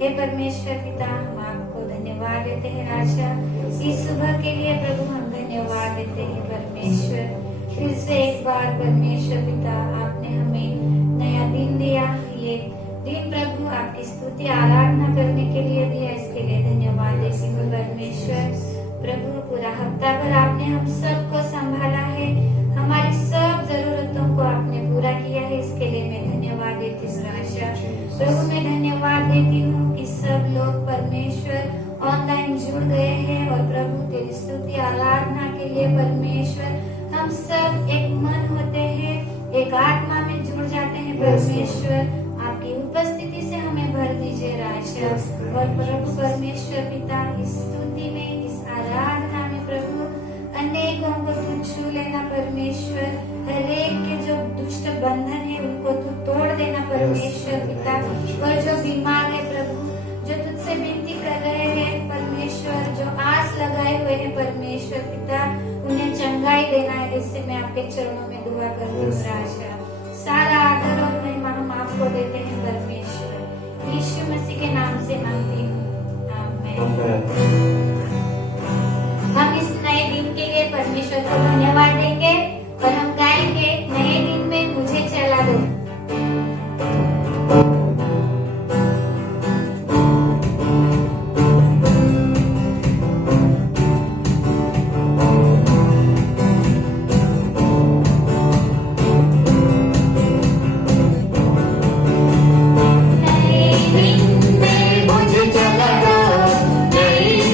हे परमेश्वर पिता, हम आपको धन्यवाद देते हैं राजा। इस सुबह के लिए प्रभु हम धन्यवाद देते हैं परमेश्वर। फिर से एक बार परमेश्वर पिता, आपने हमें नया दिन दिया। ये दिन प्रभु आपकी स्तुति आराधना करने के लिए दिया, इसके लिए धन्यवाद देती हूँ परमेश्वर। प्रभु पूरा हफ्ता भर आपने हम सबको संभाला है, हमारी सब जरूरतों को आपने पूरा किया है, इसके लिए मैं धन्यवाद देती हूँ राजा। प्रभु मैं धन्यवाद देती हूँ कि सब लोग परमेश्वर ऑनलाइन जुड़ गए हैं और प्रभु तेरी स्तुति आराधना के लिए परमेश्वर हम सब एक मन होते हैं, एक आत्मा में जुड़ जाते हैं परमेश्वर। आपकी उपस्थिति से हमें भर दीजिए राजा। और प्रभु परमेश्वर पिता, इस स्तुति में, इस आराधना में प्रभु अनेकों को तू छू लेना परमेश्वर। हर एक के जो दुष्ट बंधन है उनको तू तोड़ देना परमेश्वर पिता। और जो बीमार है प्रभु, जो तुझसे विनती कर रहे हैं परमेश्वर, जो आस लगाए हुए हैं परमेश्वर पिता, उन्हें चंगाई देना है। इससे मैं आपके चरणों में दुआ करती हूँ राजा। सारा आदर और महिमा हम आपको देते हैं परमेश्वर। यीशु मसीह के नाम से मांगती हूँ, आमीन। हम इस नए दिन के लिए परमेश्वर को धन्यवाद देंगे और हम गाएंगे, नए दिन में मुझे चला दो। नए दिन में मुझे चला दो, नई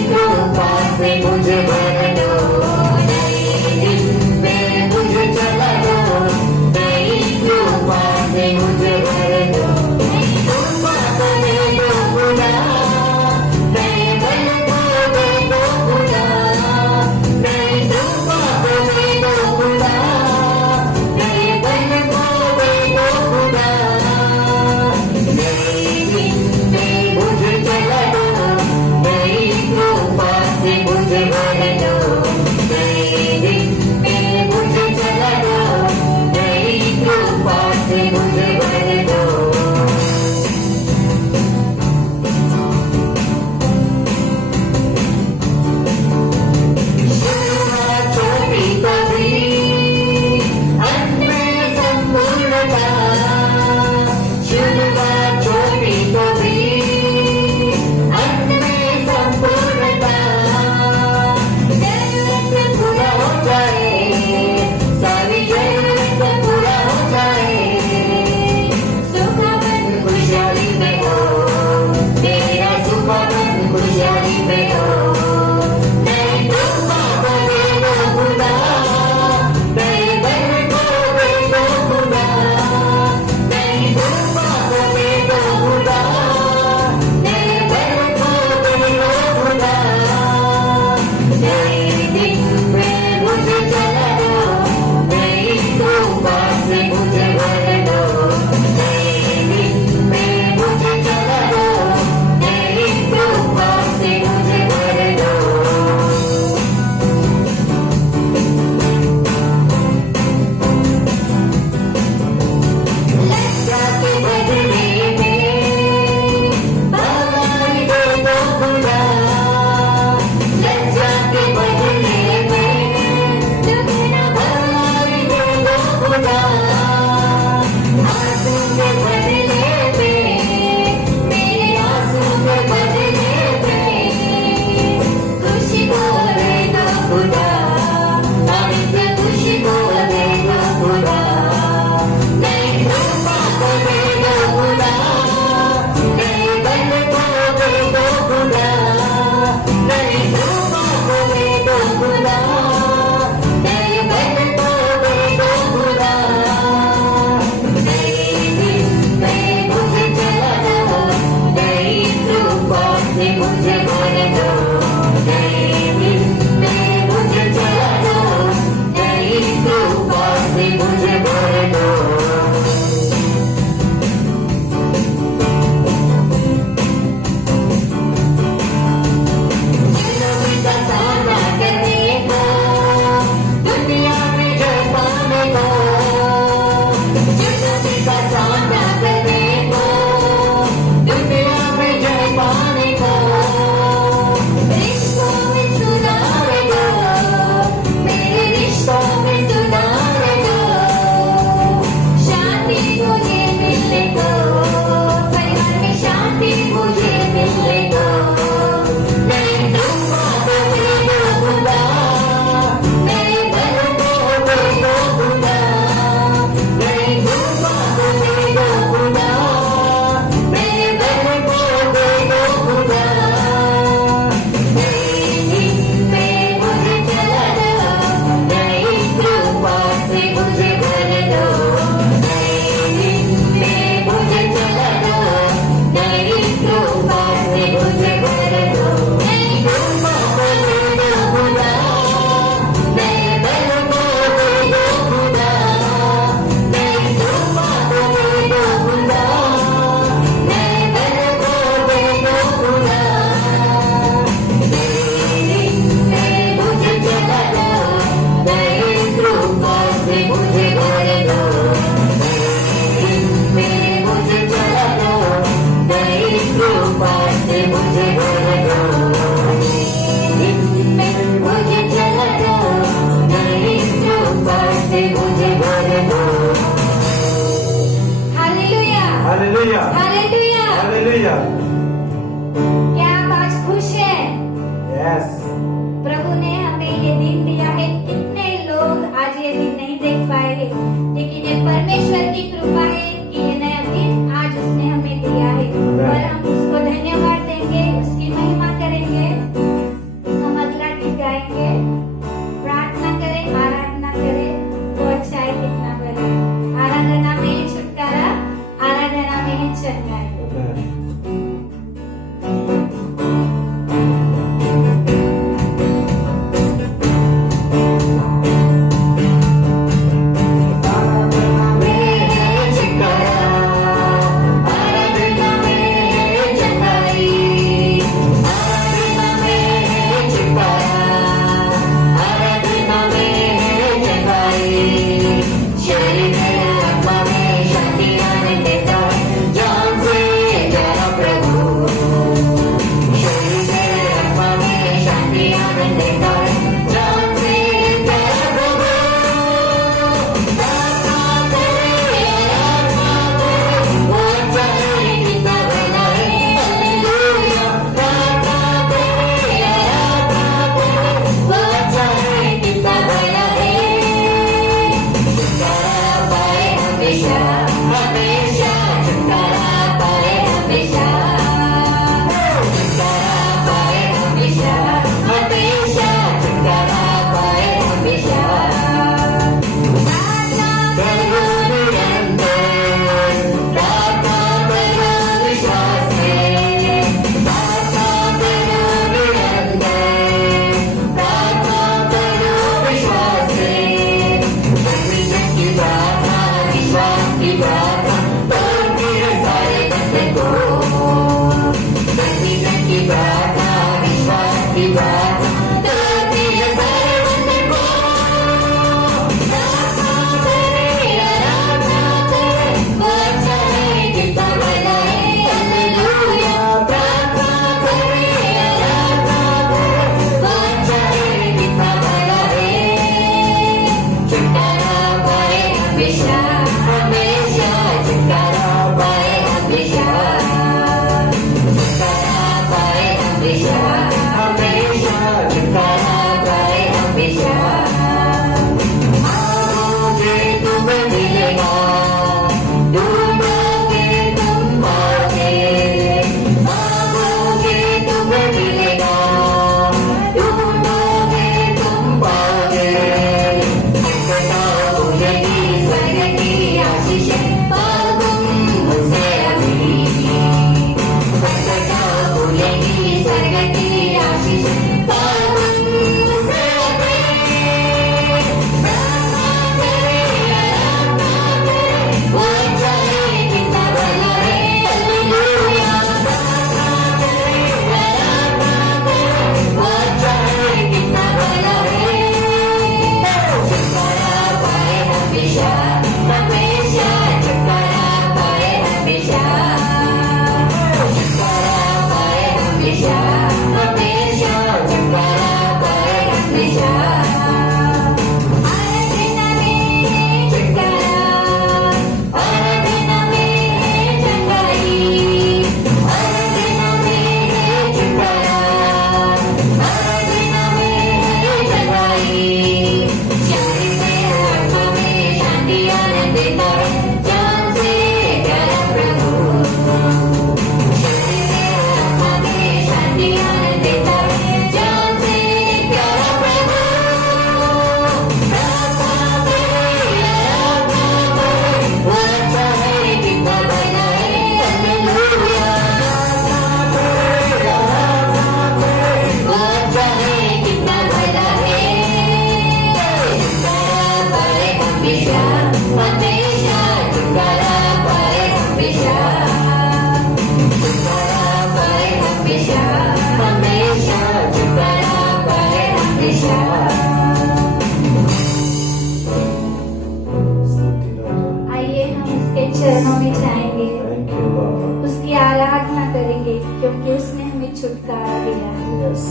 छुटकारा दिया है। Yes.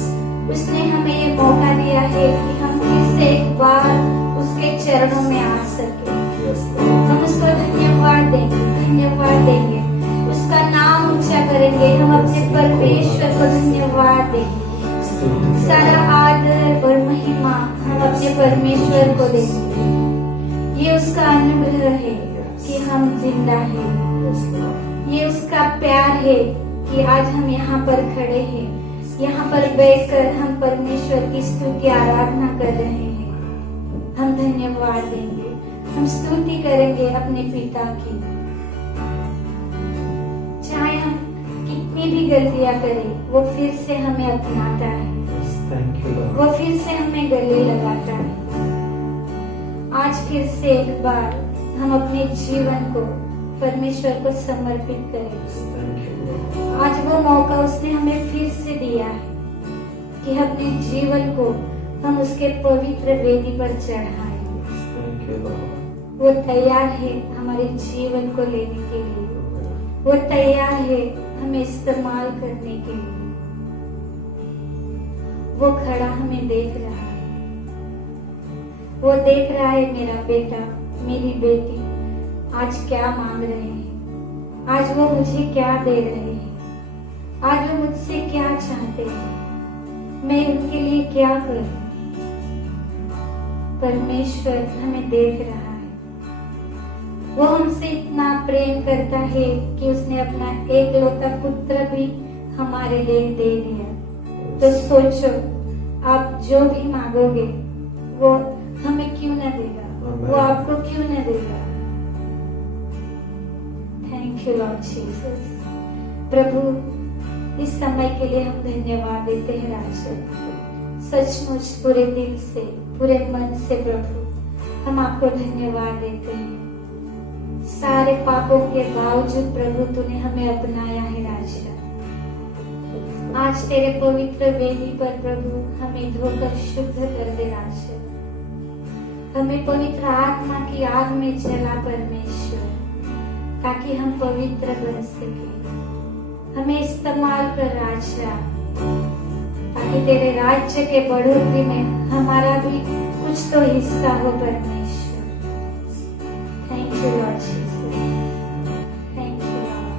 उसने हमें ये मौका दिया है कि हम फिर से एक बार उसके चरणों में आ सके। Yes, Lord. हम उसको धन्यवाद देंगे, उसका नाम ऊंचा करेंगे, हम अपने परमेश्वर को धन्यवाद देंगे। सारा आदर और महिमा हम अपने परमेश्वर को देंगे। ये उसका अनुग्रह है कि हम जिंदा हैं। Yes, Lord. ये उसका प्यार है कि आज हम यहाँ पर खड़े हैं, यहाँ पर बैठकर हम परमेश्वर की स्तुति आराधना कर रहे हैं। हम धन्यवाद देंगे, हम स्तुति करेंगे अपने पिता की। चाहे हम कितनी भी गलतियां करें, वो फिर से हमें अपनाता है, Yes, thank you, Lord. वो फिर से हमें गले लगाता है। आज फिर से एक बार हम अपने जीवन को परमेश्वर को समर्पित करें। Thank you, Lord. आज वो मौका उसने हमें फिर से दिया है कि अपने जीवन को हम उसके पवित्र वेदी पर चढ़ाएं। Thank you, Lord. वो तैयार है हमारे जीवन को लेने के लिए, वो तैयार है हमें इस्तेमाल करने के लिए। वो खड़ा हमें देख रहा है, वो देख रहा है मेरा बेटा, मेरी बेटी आज क्या मांग रहे हैं, आज वो मुझे क्या दे रहे हैं, आज वो मुझसे क्या चाहते हैं, मैं उनके लिए क्या करूं। परमेश्वर हमें देख रहा है, वो हमसे इतना प्रेम करता है कि उसने अपना एकलौता पुत्र भी हमारे लिए दे दिया। तो सोचो, आप जो भी मांगोगे वो हमें क्यों न देगा, वो आपको क्यों न देगा। Thank you Lord Jesus. प्रभु, इस समय के लिए हम धन्यवाद देते हैं राजा। सचमुच पूरे दिल से, पूरे मन से प्रभु हम आपको धन्यवाद देते हैं। सारे पापों के बावजूद प्रभु तूने हमें अपनाया है राजा। आज तेरे पवित्र वेदी पर प्रभु हमें धोकर शुद्ध कर दे राजा। हमें पवित्र आत्मा की आग में जला परमेश्वर, ताकि हम पवित्र बन सके। हमें इस्तेमाल कर राजा, ताकि तेरे राज्य के बढ़ोतरी में हमारा भी कुछ तो हिस्सा हो परमेश्वर। Thank you Lord Jesus, thank you Lord.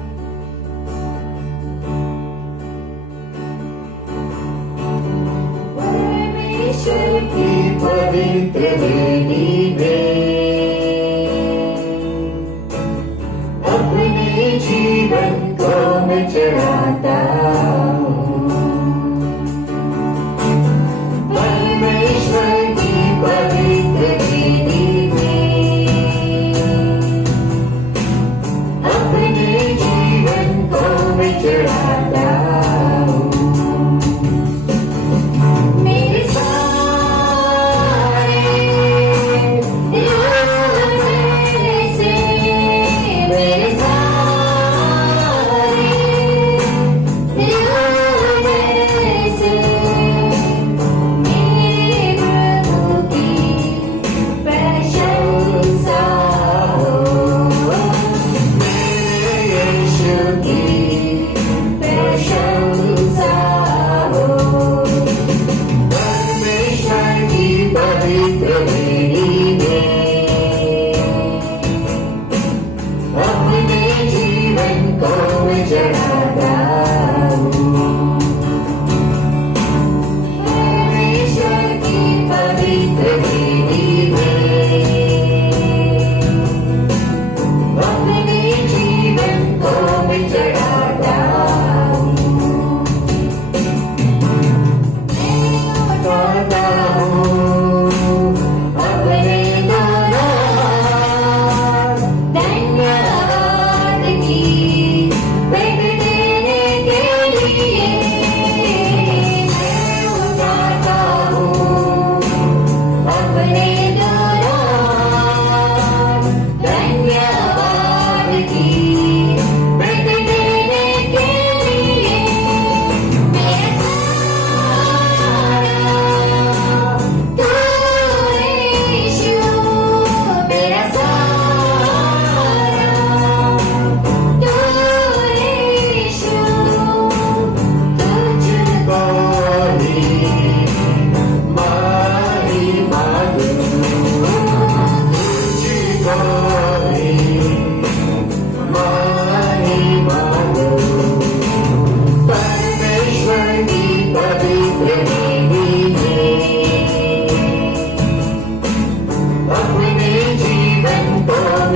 परमेश्वर की पवित्र वेदी में अपने जीवन को मैं चढ़ाता हूँ। परमेश्वर की पवित्र वेदी में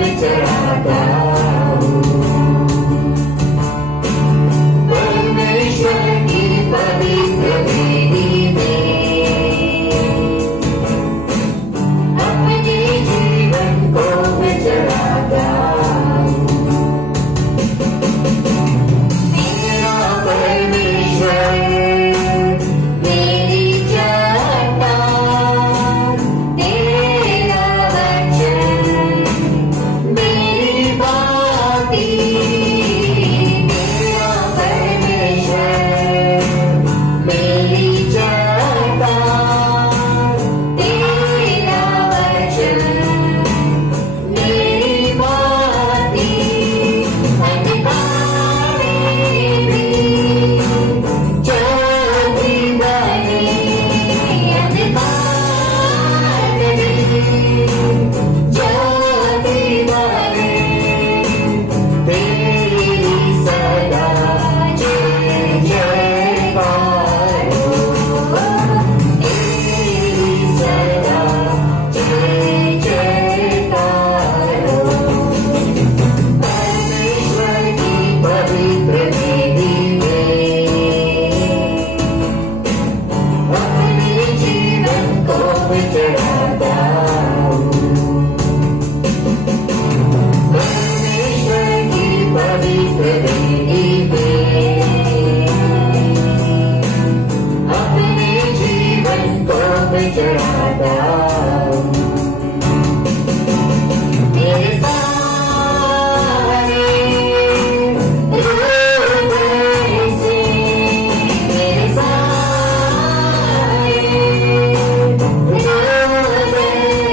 मैं चढ़ाता हूँ। परमेश्वर की पवित्र वेदी में अपने जीवन को मैं चढ़ाता हूँ। मेरा परमेश्वर मेरी चट्टान, तेरा वचन मेरी बाती। मेरा परमेश्वर मेरी चट्टान, तेरा वचन मेरी बाती। अंधकार में भी ज्योति बने, अंधकार में भी ज्योति बने। तेरी सदा जय जयकार हो, तेरी सदा जय जयकार हो। परमेश्वर की पवित्र वेदी में अपने जीवन को मैं चढ़ाता हूँ। परमेश्वर की पवित्र वेदी में अपने जीवन को मैं चढ़ाता हूँ। मेरे सारे हृदय से, मेरे सारे हृदय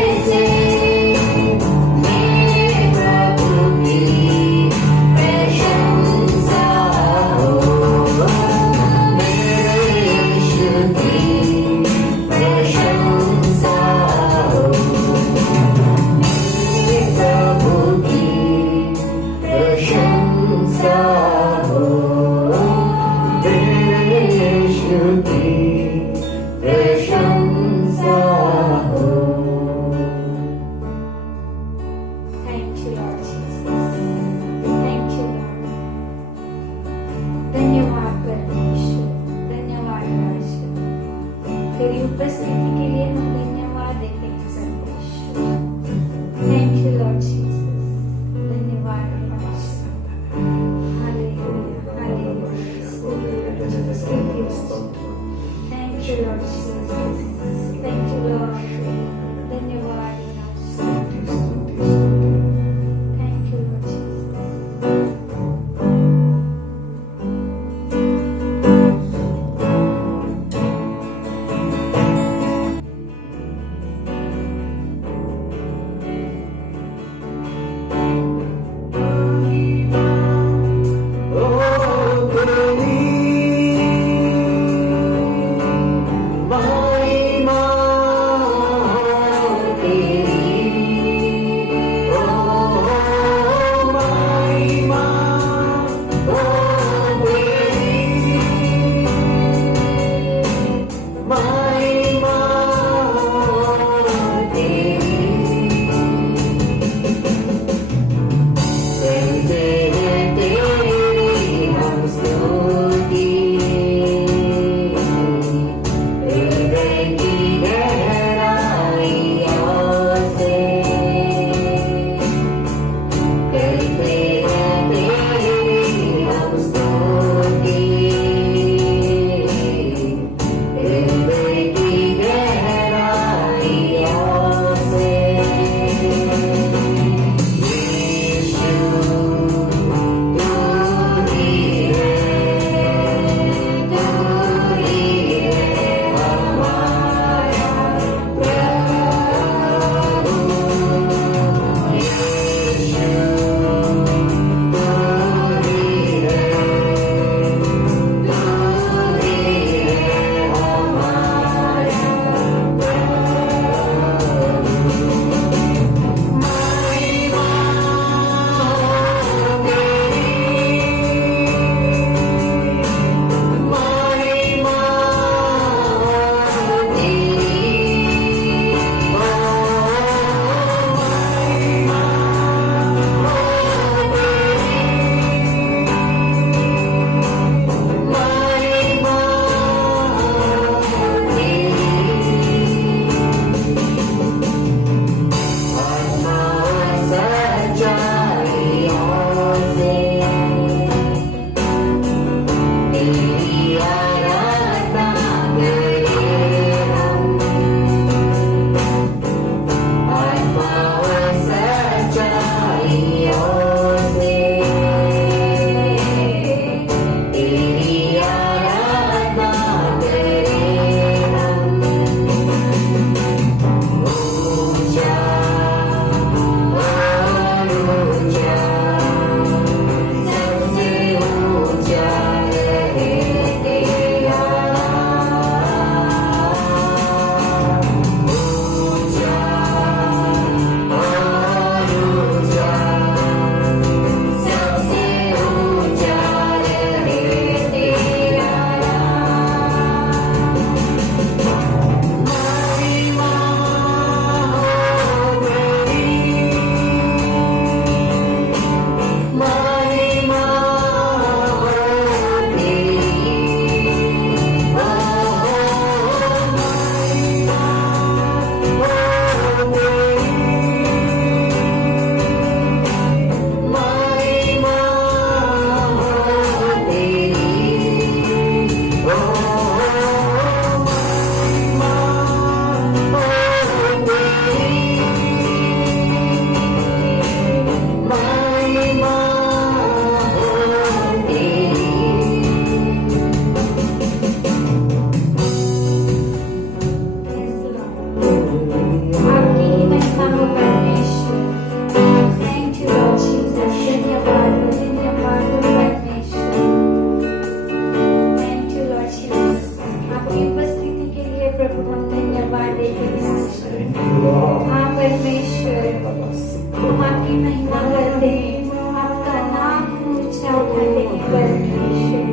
आपकी महिमा करते हैं, आपका नाम ऊंचा उठाते हैं परमेश्वर।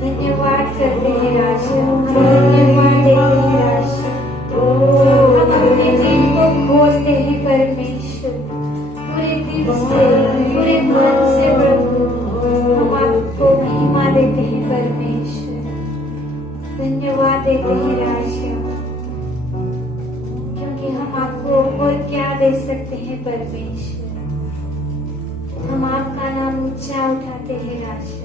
धन्यवाद करते हैं राजा, धन्यवाद देते हैं राजा। हम अपने दिल को खोलते हैं परमेश्वर, पूरे दिल से, पूरे मन से प्रभु हम आपको महिमा देते हैं परमेश्वर। धन्यवाद देते हैं राजा, क्योंकि हम आपको और क्या दे सकते हैं परमेश्वर। हम आपका नाम ऊंचा उठाते हैं राजा।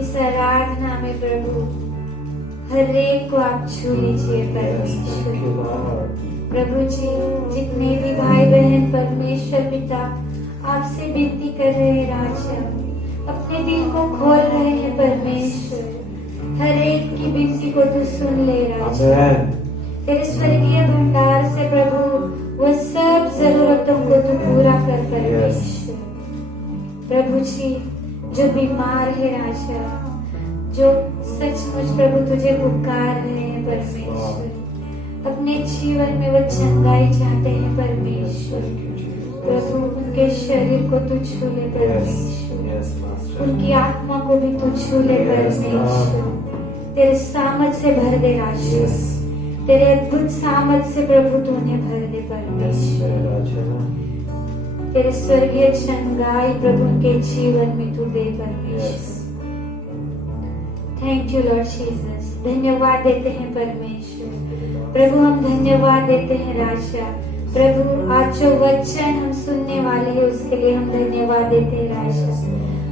इस आराधना में प्रभु हर एक को आप छू लीजिए परमेश्वर। प्रभु जी, जितने भी भाई बहन परमेश्वर पिता आपसे विनती कर रहे हैं राजा, अपने दिल को खोल रहे हैं परमेश्वर, हर एक की विनती को तू सुन ले राजा। तेरे स्वर्गीय भंडार से प्रभु वो सब जरूरतों को तू पूरा कर परमेश्वर। प्रभु जी, जो बीमार है राजा, जो सचमुच प्रभु तुझे पुकार रहे हैं परमेश्वर, अपने जीवन में वो चंगाई चाहते हैं परमेश्वर। प्रभु उनके शरीर को तू छू ले परमेश्वर, उनकी आत्मा को भी तू छू ले परमेश्वर। तेरे सामर्थ से भर दे राजा, तेरे अद्भुत सामर्थ से प्रभु तू उन्हें भर दे परमेश्वर। तेरे स्वर्गीय चंगाई प्रभु उनके जीवन में तू दे परमेश्वर। Thank you Lord Jesus. धन्यवाद देते हैं परमेश्वर। प्रभु हम धन्यवाद देते हैं राजा। प्रभु आज जो वचन हम सुनने वाले हैं उसके लिए हम धन्यवाद देते हैं राजा।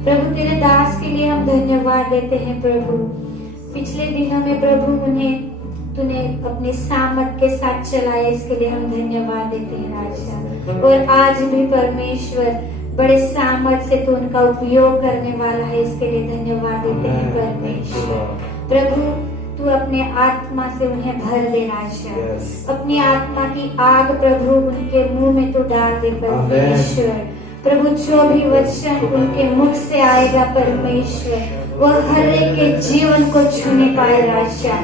प्रभु तेरे दास के लिए हम धन्यवाद देते हैं प्रभु। पिछले दिनों में प्रभु उन्हें तूने अपने सामर्थ के साथ चलाया, इसके लिए हम धन्यवाद देते हैं राजा। और आज भी परमेश्वर बड़े सामर्थ से तू उनका उपयोग करने वाला है, इसके लिए धन्यवाद देते हैं परमेश्वर। प्रभु तू अपने आत्मा से उन्हें भर दे राजा। अपनी आत्मा की आग प्रभु उनके मुंह में तू डाल दे परमेश्वर। प्रभु जो भी वचन उनके मुख से आएगा परमेश्वर, वो हर एक के जीवन को छूने पाए राजा।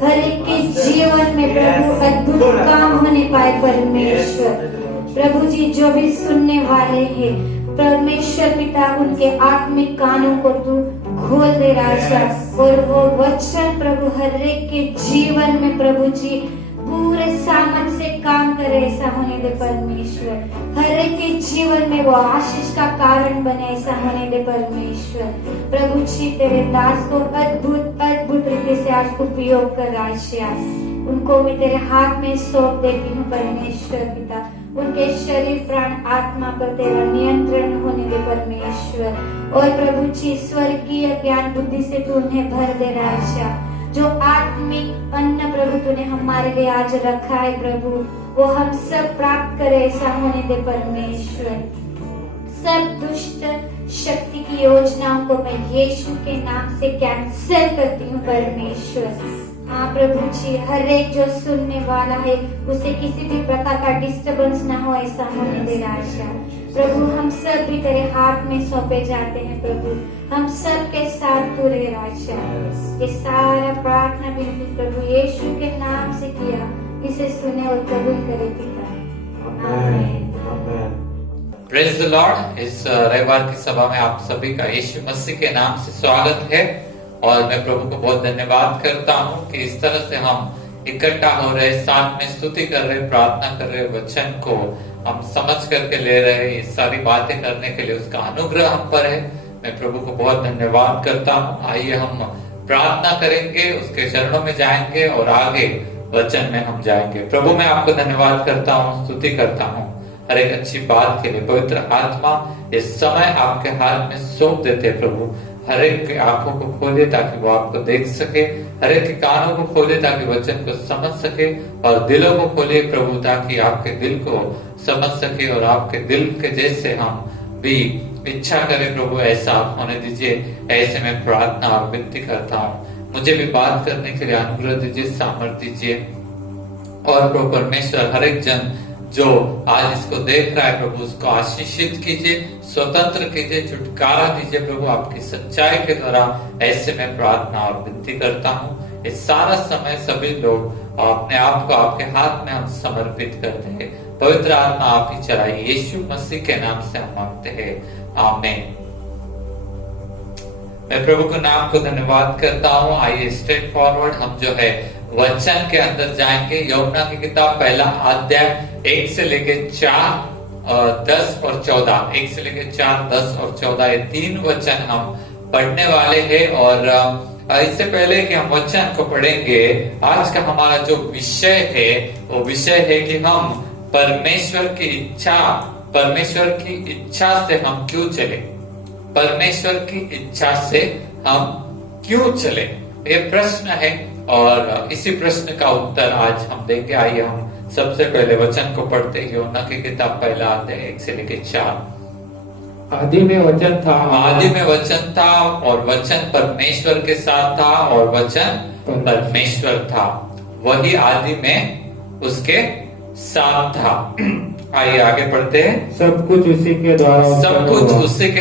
हर एक के जीवन में प्रभु अद्भुत काम होने पाए परमेश्वर। प्रभु जी, जो भी सुनने वाले हैं परमेश्वर पिता, उनके आत्मिक कानों को तू खोल दे राजा, और वो वचन प्रभु हर एक के जीवन में प्रभु जी पूरे सामर्थ से काम करे, ऐसा होने दे परमेश्वर। हर एक के जीवन में वो आशीष का कारण बने, ऐसा होने दे परमेश्वर। प्रभु जी, तेरे दास को अद्भुत अद्भुत रीति से आज उपयोग कर राजा। उनको मैं तेरे हाथ में सौंप देती हूँ परमेश्वर पिता। उनके शरीर प्राण आत्मा पर तेरा नियंत्रण होने दे परमेश्वर। और प्रभु जी, स्वर्गीय ज्ञान बुद्धि से तू उन्हें भर दे राजा। जो आत्मिक अन्न प्रभु तूने हमारे लिए आज रखा है प्रभु, वो हम सब प्राप्त करे, ऐसा होने दे परमेश्वर। सब दुष्ट शक्ति की योजनाओं को मैं यीशु के नाम से कैंसिल करती हूँ परमेश्वर। हाँ प्रभु जी, हर एक जो सुनने वाला है उसे किसी भी प्रकार का डिस्टर्बेंस ना हो, ऐसा होने दे राजा। प्रभु हम सब भी तेरे हाथ में सौंपे जाते हैं प्रभु। हम सब के साथ तू रहे राजा। ये सारा प्रार्थना विनती प्रभु यीशु के नाम से किया, इसे सुने और कबूल करे पिता। आमीन। Praise the Lord. इस रविवार की सभा में आप सभी का यीशु मसीह के नाम से स्वागत है, और मैं प्रभु को बहुत धन्यवाद करता हूँ कि इस तरह से हम इकट्ठा हो रहे, साथ में स्तुति कर रहे, प्रार्थना कर रहे, वचन को हम समझ करके ले रहे, ये सारी बातें करने के लिए उसका अनुग्रह हम पर है। मैं प्रभु को बहुत धन्यवाद करता हूँ। आइए हम प्रार्थना करेंगे, उसके चरणों में जाएंगे और आगे वचन में हम जाएंगे। प्रभु मैं आपको धन्यवाद करता हूँ, स्तुति करता हूँ हर एक अच्छी बात के लिए। पवित्र आत्मा इस समय आपके हाथ में सौंप देते प्रभु। हर एक की आंखों को खोले ताकि वो आपको देख सके, हर एक के कानों को खोले ताकि वचन को समझ सके, और दिलों को खोले प्रभु ताकि आपके दिल को समझ सके, और आपके दिल के जैसे हम भी इच्छा करें प्रभु, ऐसा आप होने दीजिए। ऐसे में प्रार्थना और विनती करता हूँ। मुझे भी बात करने के लिए अनुग्रह दीजिए, सामर्थ्य दीजिए, और प्रभु परमेश्वर हर एक जन जो आज इसको देख रहा है प्रभु, उसको आशीषित कीजिए, स्वतंत्र कीजिए, छुटकारा दीजिए प्रभु आपकी सच्चाई के द्वारा। ऐसे में प्रार्थना और विनती करता हूँ। इस सारा समय सभी लोग अपने आप को आपके हाथ में हम समर्पित करते हैं। पवित्र आत्मा आप ही चलाइए, यीशु मसीह के नाम से हम मांगते हैं, आमीन। मैं प्रभु के नाम को धन्यवाद करता हूँ। आइए स्ट्रेट फॉरवर्ड हम जो है वचन के अंदर जाएंगे। यूहन्ना की किताब पहला अध्याय 1 से लेके 4, 10 और 14, 1 से लेके 4, 10 और 14, ये 3 वचन हम पढ़ने वाले हैं। और इससे पहले कि हम वचन को पढ़ेंगे, आज का हमारा जो विषय है वो विषय है कि हम परमेश्वर की इच्छा से हम क्यों चले, परमेश्वर की इच्छा से हम क्यों चले, ये प्रश्न है। और इसी प्रश्न का उत्तर आज हम देंगे। आइए हम सबसे पहले वचन को पढ़ते हैं। यूहन्ना की किताब पहला अध्याय 1 से लेकर 4। आदि में वचन था, आदि में वचन था और वचन परमेश्वर के साथ था और वचन परमेश्वर था, वही आदि में उसके साथ था। आइए आगे पढ़ते हैं। सब कुछ उसी के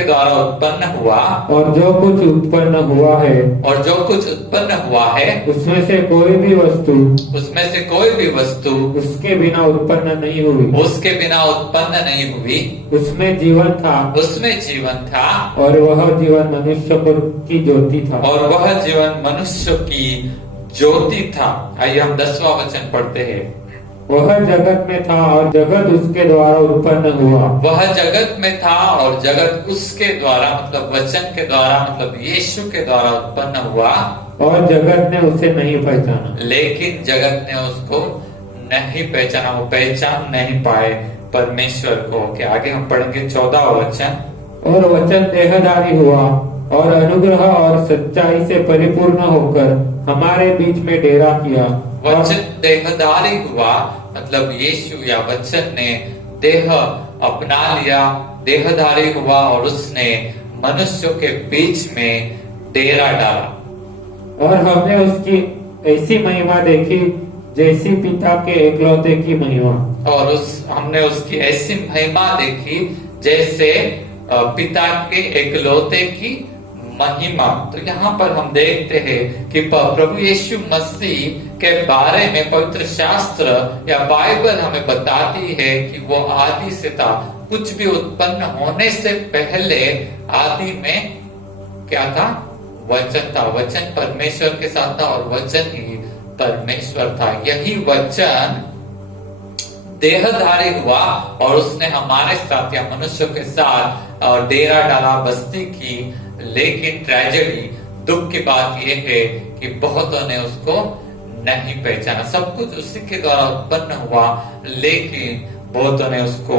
द्वारा उत्पन्न हुआ और जो कुछ उत्पन्न हुआ है उसमें से कोई भी वस्तु उसके बिना उत्पन्न नहीं हुई। उसमें जीवन था और वह जीवन मनुष्य की ज्योति था। आइए हम 10वां वचन पढ़ते हैं। वह जगत में था और जगत उसके द्वारा उत्पन्न हुआ। वह जगत में था और जगत उसके द्वारा, मतलब वचन के द्वारा, मतलब यीशु के द्वारा उत्पन्न हुआ, और जगत ने उसे नहीं पहचाना। लेकिन जगत ने उसको नहीं पहचाना, वो पहचान नहीं पाए परमेश्वर को। के आगे हम पढ़ेंगे 14वां वचन। और वचन देहधारी हुआ और अनुग्रह और सच्चाई से परिपूर्ण होकर हमारे बीच में डेरा किया। वचन देहधारी हुआ, मतलब यीशु या वचन ने देह अपना लिया, देहधारी हुआ और उसने मनुष्यों के बीच में डेरा डाला। और हमने उसकी ऐसी महिमा देखी जैसी पिता के एकलौते की महिमा। और हमने उसकी ऐसी महिमा देखी जैसे पिता के एकलौते की महिमा। तो यहाँ पर हम देखते हैं कि प्रभु यीशु मसीह के बारे में पवित्र शास्त्र या बाइबल हमें बताती है कि वो आदि से था। कुछ भी उत्पन्न होने से पहले आदि में क्या था? वचन था। वचन परमेश्वर के साथ था और वचन ही परमेश्वर था। यही वचन देहधारी हुआ और उसने हमारे साथ या मनुष्यों के साथ डेरा डाला, बस्ती की। लेकिन ट्रेजेडी, दुख की बात यह है कि बहुतों ने उसको नहीं पहचाना। सब कुछ उसी के द्वारा उत्पन्न हुआ, लेकिन बहुतों ने उसको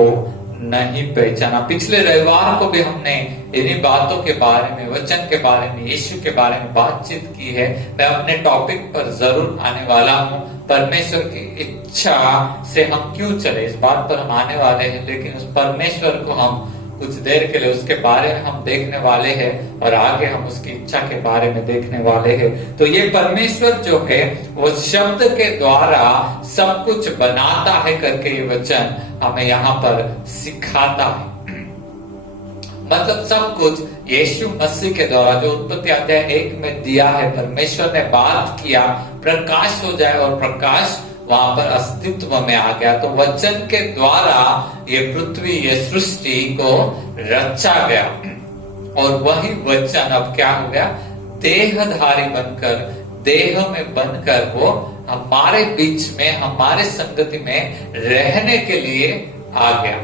नहीं पहचाना। पिछले रविवार को भी हमने इन्हीं बातों के बारे में, वचन के बारे में, यीशु के बारे में बातचीत की है। मैं अपने टॉपिक पर जरूर आने वाला हूँ। परमेश्वर की इच्छा से हम क्यों चले, इस बात पर हम आने वाले हैं। लेकिन उस परमेश्वर को हम कुछ देर के लिए उसके बारे में हम देखने वाले हैं और आगे हम उसकी इच्छा के बारे में देखने वाले हैं। तो ये परमेश्वर जो है वो शब्द के द्वारा सब कुछ बनाता है करके ये वचन हमें यहाँ पर सिखाता है। मतलब सब कुछ यीशु मसीह के द्वारा, जो उत्पत्ति अध्याय 1 में दिया है, परमेश्वर ने बात किया प्रकाश हो जाए और प्रकाश वहां पर अस्तित्व में आ गया। तो वचन के द्वारा ये पृथ्वी, ये सृष्टि को रचा गया और वही वचन अब क्या हो गया? देहधारी बनकर, देह में बनकर वो हमारे बीच में, हमारे संगति में रहने के लिए आ गया।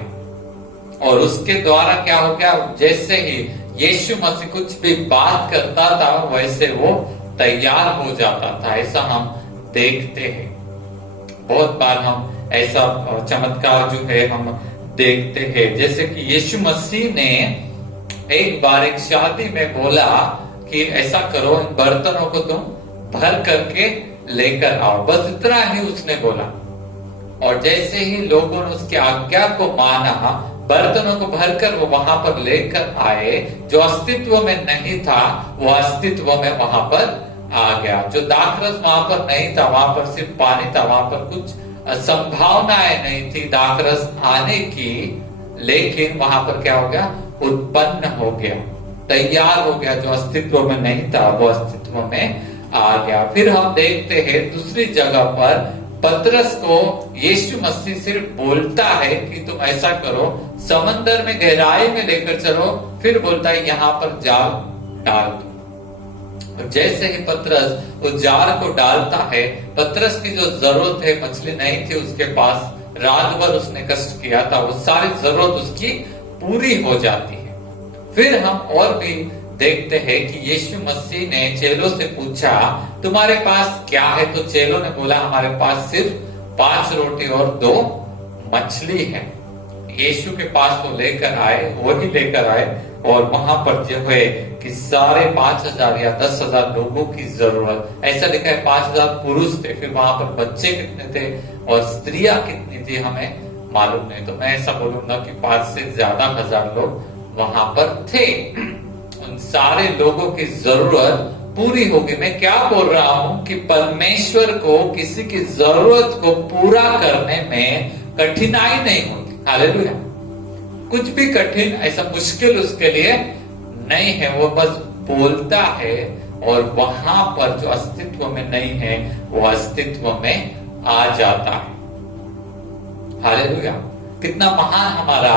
और उसके द्वारा क्या हो गया? जैसे ही यीशु मसीह कुछ भी बात करता था वैसे वो तैयार हो जाता था। ऐसा हम देखते हैं। बहुत बार हम ऐसा चमत्कार जो है हम देखते हैं। जैसे कि यीशु मसीह ने एक बार एक शादी में बोला कि ऐसा करो, इन बर्तनों को तुम भर करके लेकर आओ। बस इतना ही उसने बोला। और जैसे ही लोगों ने उसकी आज्ञा को माना, बर्तनों को भरकर वो वहां पर लेकर आए। जो अस्तित्व में नहीं था वो अस्तित्व में वहां पर आ गया। जो दाखरस वहां पर नहीं था, वहां पर सिर्फ पानी था, वहां पर कुछ संभावनाएं नहीं थी दाखरस आने की। लेकिन वहां पर क्या हो गया? उत्पन्न हो गया, तैयार हो गया। जो अस्तित्व में नहीं था वो अस्तित्व में आ गया। फिर हम देखते हैं दूसरी जगह पर पतरस को यीशु मसीह सिर्फ बोलता है कि तुम ऐसा करो, समंदर में गहराई में लेकर चलो, फिर बोलता है यहाँ पर जाल डाल दो। और जैसे ही पतरस उस जाल को डालता है, पतरस की जो जरूरत है, मछली नहीं थी उसके पास, रात भर उसने कष्ट किया था, वो सारी जरूरत उसकी पूरी हो जाती है। फिर हम और भी देखते हैं कि यीशु मसीह ने चेलों से पूछा तुम्हारे पास क्या है, तो चेलों ने बोला हमारे पास सिर्फ 5 रोटी और 2 मछली है। यीशु के पास वो लेकर आए, वही लेकर आए, और वहां पर जो है कि सारे 5,000 या 10,000 लोगों की जरूरत, ऐसा लिखा है 5,000 पुरुष थे, फिर वहां पर बच्चे कितने थे और स्त्रियां कितनी थी हमें मालूम नहीं, तो मैं ऐसा बोलूंगा कि 5 से ज्यादा हजार लोग वहां पर थे। उन सारे लोगों की जरूरत पूरी होगी। मैं क्या बोल रहा हूं कि परमेश्वर को किसी की जरूरत को पूरा करने में कठिनाई नहीं होती। हालेलुया। कुछ भी कठिन, ऐसा मुश्किल उसके लिए नहीं है, वो बस बोलता है और वहां पर जो अस्तित्व में नहीं है वो अस्तित्व में आ जाता है। हालेलुया। कितना महान हमारा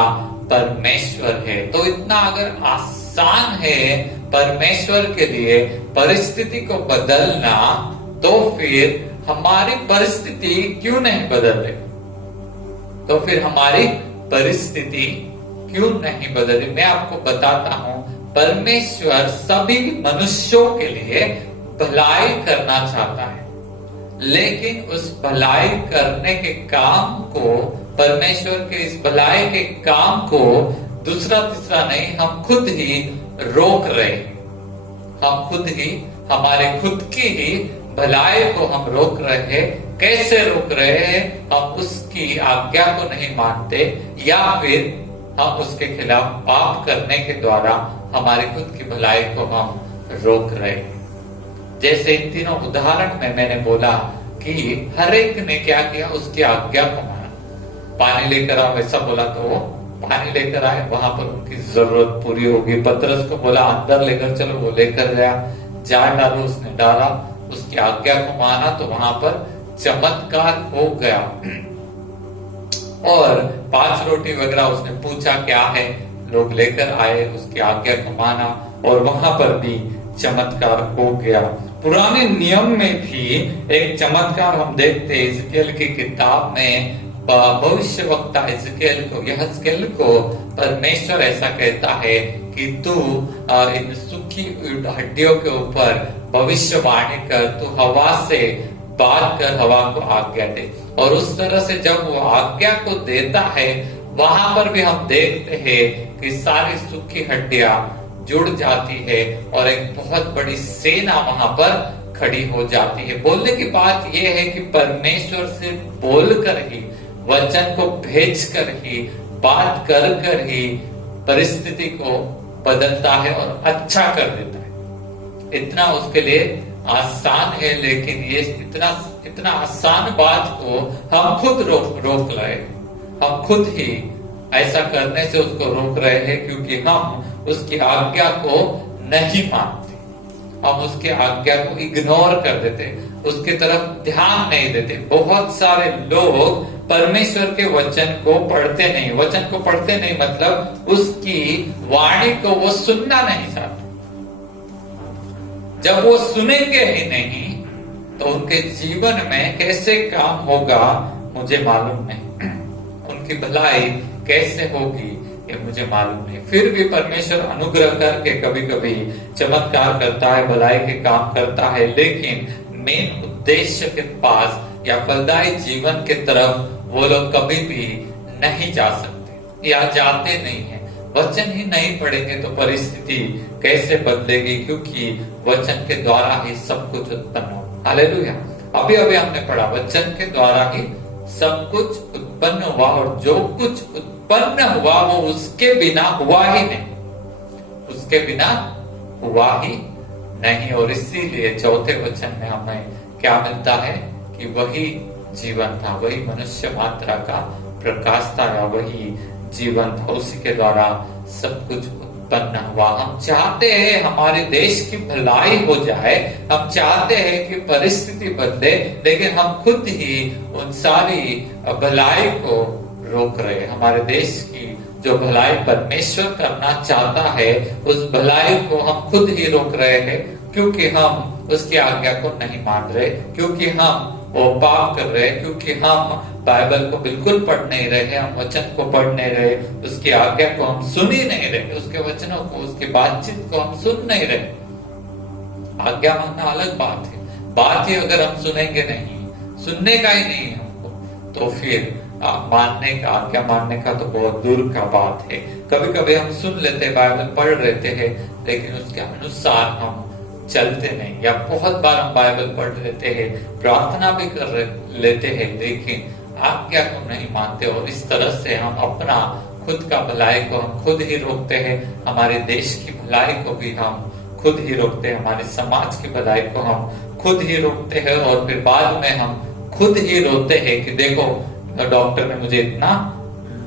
परमेश्वर है। तो इतना अगर आसान है परमेश्वर के लिए परिस्थिति को बदलना, तो फिर हमारी परिस्थिति क्यों नहीं बदले? तो फिर हमारी परिस्थिति क्यों नहीं बदली? मैं आपको बताता हूं, परमेश्वर सभी मनुष्यों के लिए भलाई करना चाहता है, लेकिन उस भलाई करने के काम को, परमेश्वर के इस भलाई के काम को दूसरा तीसरा नहीं, हम खुद ही रोक रहे हैं। हम खुद ही, हमारे खुद की ही भलाई को हम रोक रहे हैं। कैसे रोक रहे हैं? हम उसकी आज्ञा को नहीं मानते, या फिर हम उसके खिलाफ पाप करने के द्वारा हमारी खुद की भलाई को हम रोक रहे हैं। जैसे इन तीनों उदाहरण में मैंने बोला कि हर एक ने क्या किया, उसकी आज्ञा को माना। पानी लेकर आओ ऐसा बोला तो वो पानी लेकर आए, वहां पर उनकी जरूरत पूरी होगी। पतरस को बोला अंदर लेकर चलो, वो लेकर गया। जाल डालो, उसने डाला, उसकी आज्ञा को माना, तो वहां पर चमत्कार हो गया। और 5 रोटी वगैरह उसने पूछा क्या है, लोग लेकर आए, उसकी आज्ञा को माना, और वहां पर भी चमत्कार हो गया। पुराने नियम में भी एक चमत्कार हम देखते हैं इज़राइल की किताब में। भविष्य वक्ता यहज़केल को परमेश्वर ऐसा कहता है कि तू इन सूखी हड्डियों के ऊपर भविष्यवाणी कर, तू हवा से बात कर, हवा को आज्ञा दे। और उस तरह से जब वो आज्ञा को देता है, वहां पर भी हम देखते हैं कि सारी सूखी हड्डियां जुड़ जाती है और एक बहुत बड़ी सेना वहां पर खड़ी हो जाती है। बोलने की बात यह है कि परमेश्वर सिर्फ बोलकर ही, वचन को भेजकर ही, बात कर ही परिस्थिति को बदलता है और अच्छा कर देता है। इतना उसके लिए आसान है, लेकिन ये इतना आसान बात को हम खुद रोक रहे हैं। हम खुद ही ऐसा करने से उसको रोक रहे हैं, क्योंकि हम उसकी आज्ञा को नहीं मानते। हम उसकी आज्ञा को इग्नोर कर देते, उसकी तरफ ध्यान नहीं देते। बहुत सारे लोग परमेश्वर के वचन को पढ़ते नहीं। वचन को पढ़ते नहीं मतलब उसकी वाणी को वो सुनना नहीं चाहते। जब वो सुनेंगे ही नहीं तो उनके जीवन में कैसे काम होगा मुझे मालूम नहीं। उनकी भलाई कैसे होगी ये मुझे मालूम नहीं। फिर भी परमेश्वर अनुग्रह करके कभी कभी चमत्कार करता है, भलाई के काम करता है, लेकिन मेन उद्देश्य के पास या फलदायी जीवन के तरफ वो लोग कभी भी नहीं जा सकते या जाते नहीं है। वचन ही नहीं पढ़ेंगे तो परिस्थिति कैसे बदलेगी, क्योंकि वचन के द्वारा ही सब कुछ उत्पन्न हो। हालेलुया। अभी अभी हमने पढ़ा वचन के द्वारा ही सब कुछ उत्पन्न हुआ, और जो कुछ उत्पन्न हुआ वो उसके बिना हुआ ही नहीं, उसके बिना हुआ ही नहीं। और इसीलिए चौथे वचन में हमें क्या मिलता है कि वही जीवन था, वही मनुष्य मात्रा का प्रकाश था, या वही जीवन था, उसी के द्वारा सब कुछ उत्पन्न हुआ। हम चाहते हैं हमारे देश की भलाई हो जाए, हम चाहते हैं कि परिस्थिति बदले, लेकिन हम खुद ही उन सारी भलाई को रोक रहे हैं। हमारे देश की जो भलाई परमेश्वर करना चाहता है, उस भलाई को हम खुद ही रोक रहे हैं, क्योंकि हम उसकी आज्ञा को नहीं मान रहे, क्योंकि हम वो पाप कर रहे हैं, क्योंकि हम बाइबल को बिल्कुल पढ़ नहीं रहे, हम वचन को पढ़ नहीं रहे, उसकी आज्ञा को हम सुन ही नहीं रहे, उसके वचनों को, उसकी बातचीत को हम सुन नहीं रहे। आज्ञा मानना अलग बात है, बात ही अगर हम सुनेंगे नहीं, सुनने का ही नहीं हमको, तो फिर मानने का, आज्ञा मानने का तो बहुत दूर का बात है। कभी कभी हम सुन लेते, बाइबल पढ़ लेते हैं, लेकिन उसके अनुसार हम चलते नहीं। या बहुत बार हम बाइबल पढ़ लेते हैं, प्रार्थना भी कर लेते हैं, लेकिन आज्ञा को नहीं मानते, और इस तरह से हम अपना खुद का भलाई को हम खुद ही रोकते हैं, हमारे देश की भलाई को भी हम खुद ही रोकते हैं, हमारे समाज की भलाई को हम खुद ही रोकते हैं, और फिर बाद में हम खुद ही रोते हैं कि देखो डॉक्टर ने मुझे इतना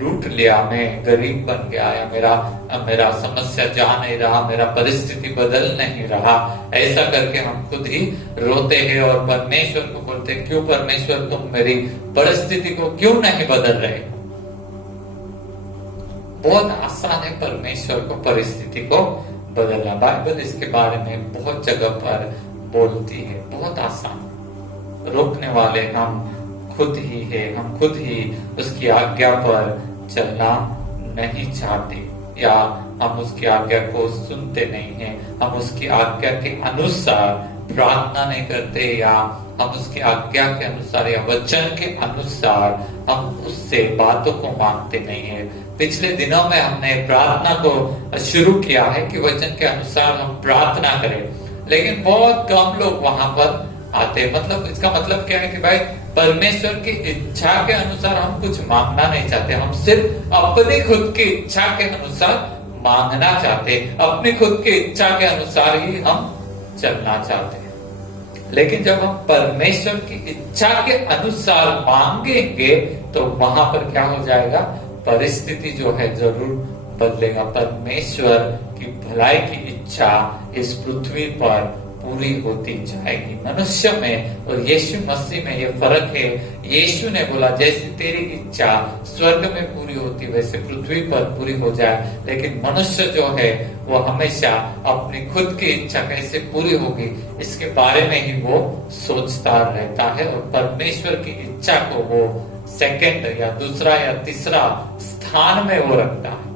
लूट लिया, मैं गरीब बन गया, या मेरा समस्या जा नहीं रहा, मेरा परिस्थिति बदल नहीं रहा। ऐसा करके हम खुद ही रोते हैं और परमेश्वर को बोलते हैं, क्यों परमेश्वर तुम मेरी परिस्थिति को क्यों नहीं बदल रहे। बहुत आसान है परमेश्वर को परिस्थिति को बदलना, बाइबल इसके बारे में बहुत जगह पर बोलती है, बहुत आसान। रोकने वाले हम खुद ही है, हम खुद ही उसकी आज्ञा पर चलना नहीं चाहते, या हम उसकी आज्ञा को सुनते नहीं हैं, हम उसकी आज्ञा के अनुसार प्रार्थना नहीं करते, या हम उसकी आज्ञा के अनुसार या वचन के अनुसार हम उससे बातों को मांगते नहीं है। पिछले दिनों में हमने प्रार्थना को शुरू किया है कि वचन के अनुसार हम प्रार्थना करें, लेकिन बहुत कम लोग वहां पर आते। मतलब इसका मतलब क्या है कि भाई परमेश्वर की इच्छा के अनुसार हम कुछ मांगना नहीं चाहते, हम सिर्फ अपनी खुद की इच्छा के अनुसार मांगना चाहते, अपनी खुद की इच्छा के अनुसार ही हम चलना चाहते हैं। लेकिन जब हम परमेश्वर की इच्छा के अनुसार मांगेंगे तो वहां पर क्या हो जाएगा, परिस्थिति जो है जरूर बदलेगा। परमेश्वर की भलाई की इच्छा इस पृथ्वी पर पूरी होती जाएगी मनुष्य में, और यीशु मसीह में ये फर्क है। यीशु ने बोला जैसे तेरी इच्छा स्वर्ग में पूरी होती वैसे पृथ्वी पर पूरी हो जाए, लेकिन मनुष्य जो है वो हमेशा अपनी खुद की इच्छा कैसे पूरी होगी इसके बारे में ही वो सोचता रहता है, और परमेश्वर की इच्छा को वो सेकंड या दूसरा या तीसरा स्थान में वो रखता है।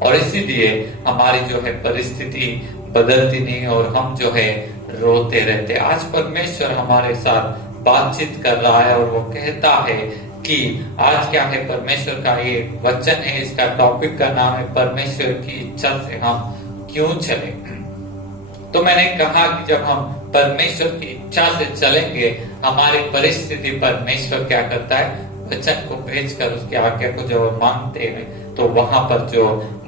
और इसीलिए हमारी जो है परिस्थिति बदलती नहीं, और हम जो है रोते रहते। आज परमेश्वर हमारे साथ बातचीत कर रहा है, और वो कहता है कि आज क्या है, परमेश्वर का ये वचन है, इसका टॉपिक का नाम है परमेश्वर की इच्छा से हम क्यों चले। तो मैंने कहा कि जब हम परमेश्वर की इच्छा से चलेंगे, हमारी परिस्थिति परमेश्वर क्या करता है, वचन को भेजकर उसकी आज्ञा को जब मांगते हैं तो वहां पर जो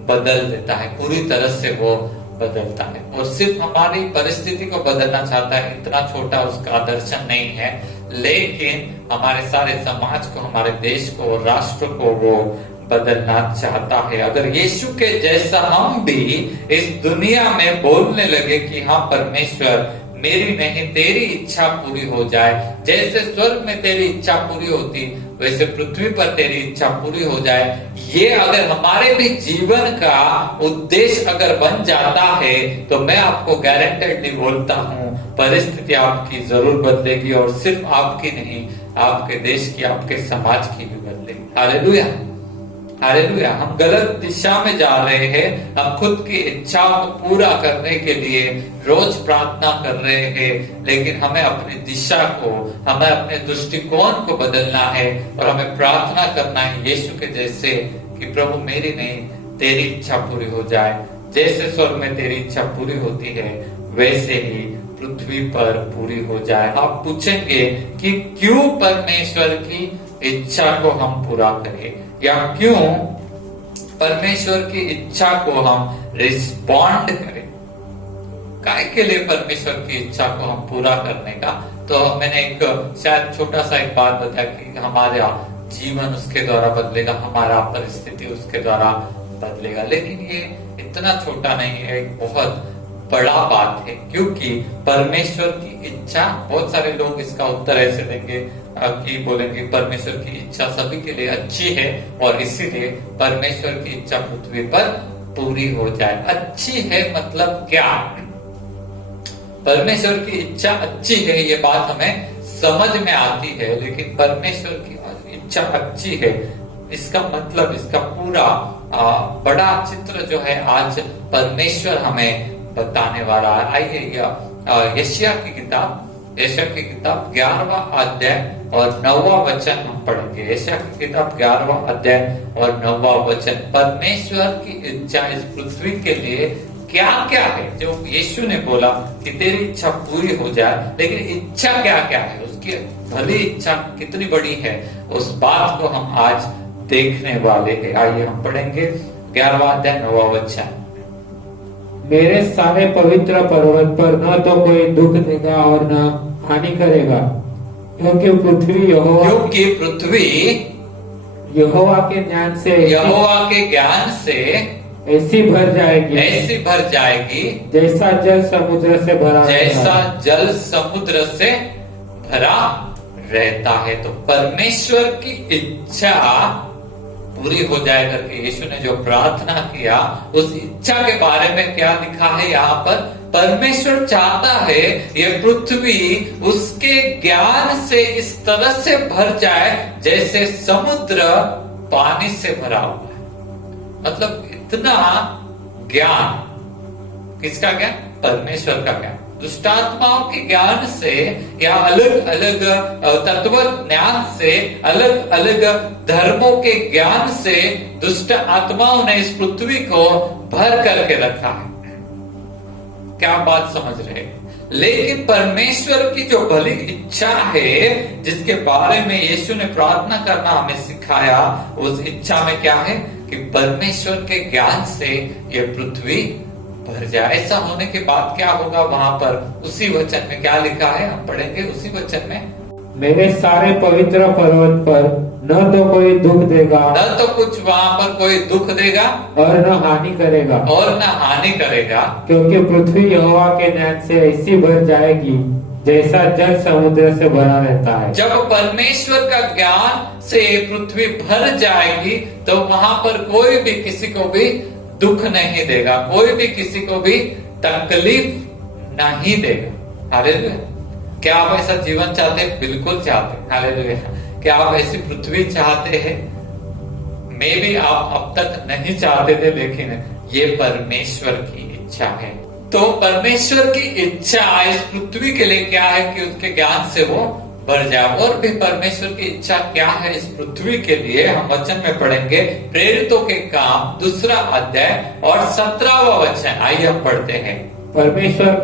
बदल देता है, पूरी तरह से वो बदलता है। और सिर्फ हमारी परिस्थिति को बदलना चाहता है, इतना छोटा उसका दर्शन नहीं है, लेकिन हमारे सारे समाज को, हमारे देश को, राष्ट्र को वो बदलना चाहता है। अगर यीशु के जैसा हम भी इस दुनिया में बोलने लगे कि हाँ परमेश्वर मेरी नहीं तेरी इच्छा पूरी हो जाए, जैसे स्वर्ग में तेरी इच्छा पूरी होती वैसे पृथ्वी पर तेरी इच्छा पूरी हो जाए, ये अगर हमारे भी जीवन का उद्देश्य अगर बन जाता है तो मैं आपको गारंटेडली बोलता हूँ परिस्थिति आपकी जरूर बदलेगी, और सिर्फ आपकी नहीं, आपके देश की, आपके समाज की भी बदलेगी। Hallelujah, hallelujah. हम गलत दिशा में जा रहे हैं, हम खुद की इच्छाओं को पूरा करने के लिए रोज प्रार्थना कर रहे हैं, लेकिन हमें अपनी दिशा को, हमें अपने दृष्टिकोण को बदलना है, और हमें प्रार्थना करना है यीशु के जैसे कि प्रभु मेरी नहीं तेरी इच्छा पूरी हो जाए, जैसे स्वर्ग में तेरी इच्छा पूरी होती है वैसे ही पृथ्वी पर पूरी हो जाए। आप पूछेंगे कि क्यों परमेश्वर की इच्छा को हम पूरा करें, या क्यों परमेश्वर की इच्छा को हम रिस्पॉन्ड करें, काय के लिए परमेश्वर की इच्छा को हम पूरा करने का। तो मैंने एक शायद छोटा सा एक बात बताया कि हमारा जीवन उसके द्वारा बदलेगा, हमारा परिस्थिति उसके द्वारा बदलेगा। लेकिन ये इतना छोटा नहीं है, एक बहुत बड़ा बात है, क्योंकि परमेश्वर की इच्छा, बहुत सारे लोग इसका उत्तर ऐसे देंगे कि बोलेंगे परमेश्वर की इच्छा सभी के लिए अच्छी है और इसीलिए परमेश्वर की इच्छा पृथ्वी पर पूरी हो जाए। अच्छी है मतलब क्या? परमेश्वर की इच्छा अच्छी है ये बात हमें समझ में आती है, लेकिन परमेश्वर की इच्छा अच्छी है इसका मतलब, इसका पूरा बड़ा चित्र जो है आज परमेश्वर हमें बताने वाला है। आइए यशायाह की किताब 11वां अध्याय और 9वां वचन हम पढ़ेंगे। यशायाह की किताब 11वां अध्याय और 9वां वचन। परमेश्वर की इच्छा इस पृथ्वी के लिए क्या क्या है, जो यीशु ने बोला कि तेरी इच्छा पूरी हो जाए, लेकिन इच्छा क्या क्या है, उसकी भली इच्छा कितनी बड़ी है, उस बात को हम आज देखने वाले हैं। आइए हम पढ़ेंगे 11वां अध्याय 9वां वचन। मेरे सारे पवित्र पर्वत पर न तो कोई दुख देगा और न हानि करेगा, क्योंकि पृथ्वी यहोवा के ज्ञान से ऐसी भर जाएगी जैसा जल समुद्र से भरा रहता है। तो परमेश्वर की इच्छा पूरी हो जाए करके यीशु ने जो प्रार्थना किया, उस इच्छा के बारे में क्या लिखा है यहाँ पर? परमेश्वर चाहता है ये पृथ्वी उसके ज्ञान से इस तरह से भर जाए जैसे समुद्र पानी से भरा हुआ है। मतलब इतना ज्ञान, किसका ज्ञान? परमेश्वर का ज्ञान। दुष्टात्माओं के ज्ञान से या अलग अलग तत्व ज्ञान से, अलग अलग धर्मों के ज्ञान से दुष्ट आत्माओं ने इस पृथ्वी को भर करके रखा है। क्या बात समझ रहे? लेकिन परमेश्वर की जो भली इच्छा है, जिसके बारे में यीशु ने प्रार्थना करना हमें सिखाया, उस इच्छा में क्या है कि परमेश्वर के ज्ञान से ये पृथ्वी भर जाए। ऐसा होने के बाद क्या होगा? वहां पर उसी वचन में क्या लिखा है, हम पढ़ेंगे उसी वचन में। मेरे सारे पवित्र पर्वत पर न तो कोई दुख देगा, न तो कुछ वहां पर कोई दुख देगा और न हानि करेगा, क्योंकि पृथ्वी यहोवा के ज्ञान से ऐसी भर जाएगी जैसा जल समुद्र से भरा रहता है। जब परमेश्वर का ज्ञान से पृथ्वी भर जाएगी तो वहां पर कोई भी किसी को भी दुख नहीं देगा, कोई भी किसी को भी तकलीफ नहीं देगा। हालेलुया। क्या आप ऐसा जीवन चाहते हैं? बिल्कुल चाहते हैं। हालेलुया। क्या आप ऐसी पृथ्वी चाहते हैं? मे भी आप अब तक नहीं चाहते थे, लेकिन ये परमेश्वर की इच्छा है। तो परमेश्वर की इच्छा इस पृथ्वी के लिए क्या है कि उसके ज्ञान से वो बढ़ जाए। और भी परमेश्वर की इच्छा क्या है इस पृथ्वी के लिए, हम वचन में पढ़ेंगे। प्रेरितों के काम 2 अध्याय और 17वां वचन। आइए हम पढ़ते हैं। परमेश्वर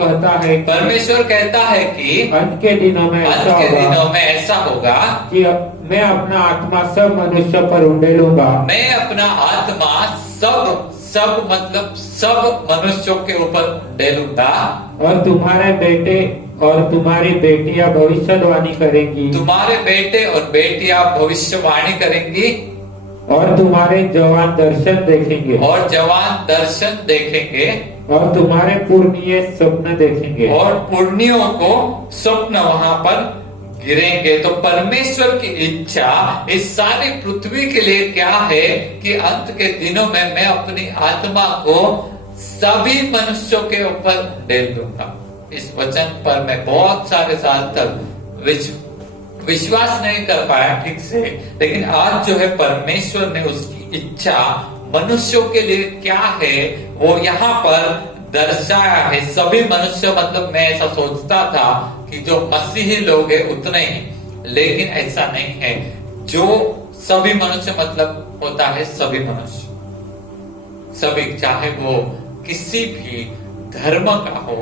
कहता है कि अंत के दिनों में ऐसा होगा कि मैं अपना आत्मा सब मनुष्य पर उंडेलूंगा। मैं अपना आत्मा सब मतलब सब मनुष्यों के ऊपर उंडेलूंगा, और तुम्हारे बेटे और तुम्हारी बेटियां भविष्यवाणी करेंगी। तुम्हारे बेटे और बेटियां भविष्यवाणी करेंगी, और तुम्हारे जवान दर्शन देखेंगे, और तुम्हारे पुरनिये स्वप्न देखेंगे, और पुरनियों को स्वप्न वहां पर गिरेंगे। तो परमेश्वर की इच्छा इस सारी पृथ्वी के लिए क्या है कि अंत के दिनों में मैं अपनी आत्मा को सभी मनुष्यों के ऊपर डाल दूंगा। इस वचन पर मैं बहुत सारे साल तक विश्वास नहीं कर पाया ठीक से, लेकिन आज जो है परमेश्वर ने उसकी इच्छा मनुष्यों के लिए क्या है वो यहाँ पर दर्शाया है। सभी मनुष्य, मतलब मैं ऐसा सोचता था कि जो मसीही लोग हैं उतने ही, लेकिन ऐसा नहीं है। जो सभी मनुष्य मतलब होता है सभी मनुष्य, सभी, चाहे वो किसी भी धर्म का हो,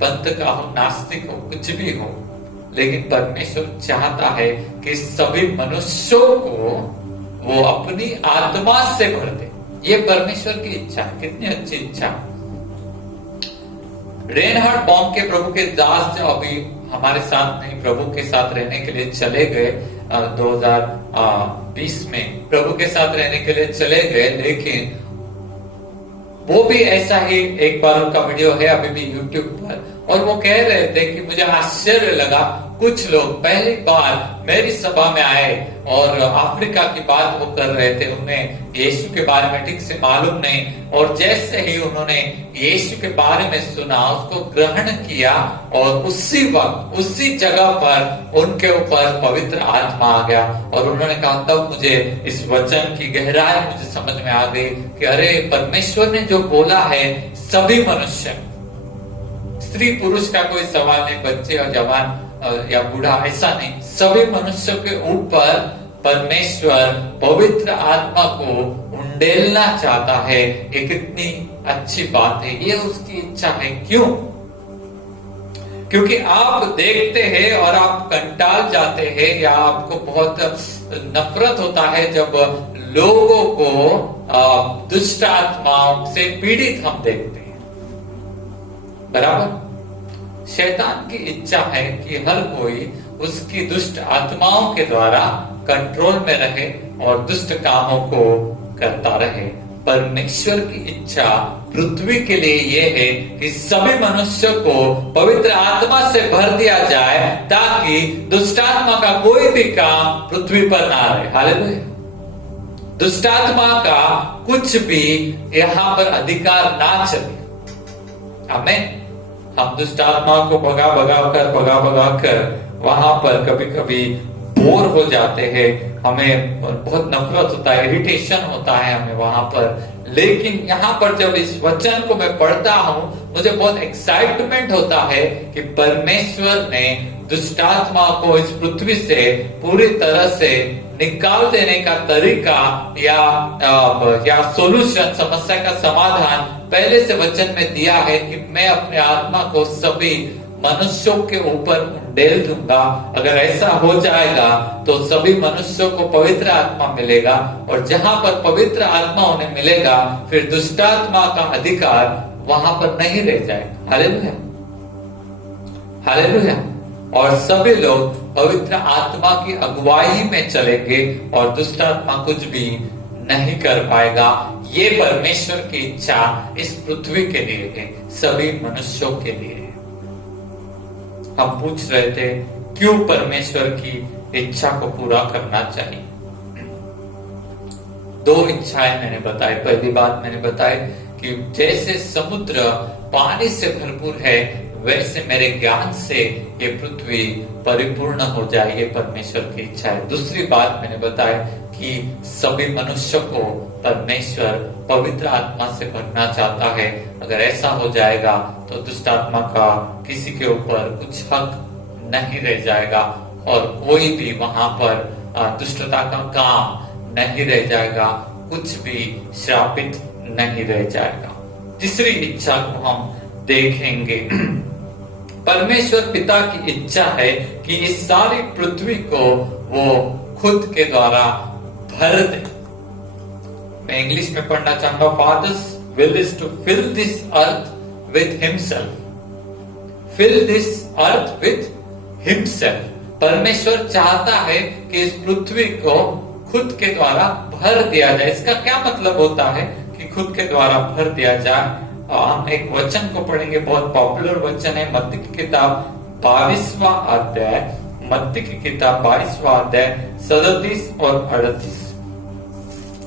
पंथ का हो, नास्तिक हो, कुछ भी हो, लेकिन परमेश्वर चाहता है कि सभी मनुष्यों को वो अपनी आत्मा से भर दे। ये परमेश्वर की इच्छा, कितनी अच्छी इच्छा। रेनहार्ड बॉम के प्रभु के दास जो अभी हमारे साथ नहीं, प्रभु के साथ रहने के लिए चले गए 2020 में प्रभु के साथ रहने के लिए चले गए, लेकिन वो भी ऐसा ही, एक बार उनका वीडियो है अभी भी यूट्यूब पर, और वो कह रहे थे कि मुझे आश्चर्य लगा, कुछ लोग पहली बार मेरी सभा में आए और अफ्रीका की बात वो कर रहे थे, उन्हें यीशु के बारे में ठीक से मालूम नहीं, और जैसे ही उन्होंने यीशु के बारे में सुना, उसको ग्रहण किया, और उसी वक्त उसी जगह पर उनके ऊपर पवित्र आत्मा आ गया, और उन्होंने कहा तब मुझे इस वचन की गहराई मुझे समझ में आ गई कि अरे परमेश्वर ने जो बोला है, सभी मनुष्य, स्त्री पुरुष का कोई सवाल नहीं, बच्चे और जवान या बूढ़ा, ऐसा नहीं, सभी मनुष्यों के ऊपर परमेश्वर पवित्र आत्मा को उंडेलना चाहता है। ये कितनी अच्छी बात है, ये उसकी इच्छा है। क्यों? क्योंकि आप देखते हैं और आप कंटाल जाते हैं, या आपको बहुत नफरत होता है जब लोगों को दुष्ट आत्माओं से पीड़ित हम देखते हैं, बराबर। शैतान की इच्छा है कि हर कोई उसकी दुष्ट आत्माओं के द्वारा कंट्रोल में रहे और दुष्ट कामों को करता रहे। परमेश्वर की इच्छा पृथ्वी के लिए यह है कि सभी मनुष्यों को पवित्र आत्मा से भर दिया जाए, ताकि दुष्ट आत्मा का कोई भी काम पृथ्वी पर ना रहे। हालेलुया। दुष्ट आत्मा का कुछ भी यहाँ पर अधिकार ना चले। आमीन। हम दुष्ट आत्मा को भगा भगा कर वहां पर कभी कभी बोर हो जाते हैं, हमें बहुत नफरत होता है, इरिटेशन होता है हमें वहां पर। लेकिन यहाँ पर जब इस वचन को मैं पढ़ता हूँ, मुझे बहुत एक्साइटमेंट होता है कि परमेश्वर ने दुष्ट आत्मा को इस पृथ्वी से पूरी तरह से निकाल देने का तरीका या सोल्यूशन, समस्या का समाधान पहले से वचन में दिया है कि मैं अपने आत्मा को सभी मनुष्यों के ऊपर उंडेल दूंगा। अगर ऐसा हो जाएगा तो सभी मनुष्यों को पवित्र आत्मा मिलेगा, और जहां पर पवित्र आत्मा उन्हें मिलेगा, फिर दुष्ट आत्मा का अधिकार वहां पर नहीं रह जाएगा। Hallelujah, hallelujah. और सभी लोग पवित्र आत्मा की अगुवाई में चलेंगे और दुष्ट आत्मा कुछ भी नहीं कर पाएगा। ये परमेश्वर की इच्छा इस पृथ्वी के लिए है, सभी मनुष्यों के लिए है। हम पूछ रहे थे क्यों परमेश्वर की इच्छा को पूरा करना चाहिए। दो इच्छाएं मैंने बताई। पहली बात मैंने बताई कि जैसे समुद्र पानी से भरपूर है, वैसे मेरे ज्ञान से ये पृथ्वी परिपूर्ण हो जाए, ये परमेश्वर की इच्छा है। दूसरी बात मैंने बताया कि सभी मनुष्य को परमेश्वर पवित्र आत्मा से भरना चाहता है। अगर ऐसा हो जाएगा तो दुष्ट आत्मा का किसी के ऊपर कुछ हक नहीं रह जाएगा, और कोई भी वहां पर दुष्टता का काम नहीं रह जाएगा, कुछ भी श्रापित नहीं रह जाएगा। तीसरी इच्छा को हम देखेंगे। परमेश्वर पिता की इच्छा है कि इस सारी पृथ्वी को वो खुद के द्वारा भर दे। मैं इंग्लिश में पढ़ना चाहूंगा। Father's will is to fill this earth with himself. Fill this earth with himself. परमेश्वर चाहता है कि इस पृथ्वी को खुद के द्वारा भर दिया जाए। इसका क्या मतलब होता है कि खुद के द्वारा भर दिया जाए? हम एक वचन को पढ़ेंगे, बहुत पॉपुलर वचन है, मत्ती की किताब 22वां अध्याय, मत्ती की किताब 22वां अध्याय 37 और 38।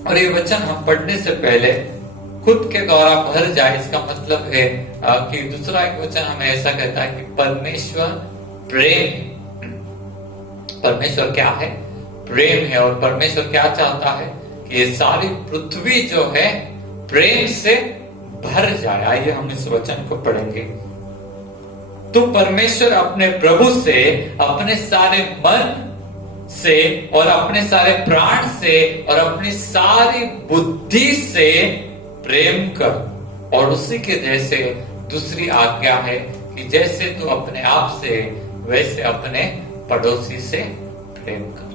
और ये वचन हम पढ़ने से पहले खुद के द्वारा भर जाए, इसका मतलब है कि दूसरा एक वचन हमें ऐसा कहता है कि परमेश्वर प्रेम है। परमेश्वर क्या है? प्रेम है। और परमेश्वर क्या चाहता है कि ये सारी पृथ्वी जो है प्रेम से भर जाए। आइए हम इस वचन को पढ़ेंगे। तो परमेश्वर अपने प्रभु से अपने सारे मन से और अपने सारे प्राण से और अपनी सारी बुद्धि से प्रेम कर। और उसी के जैसे दूसरी आज्ञा है कि जैसे तू अपने आप से वैसे अपने पड़ोसी से प्रेम कर।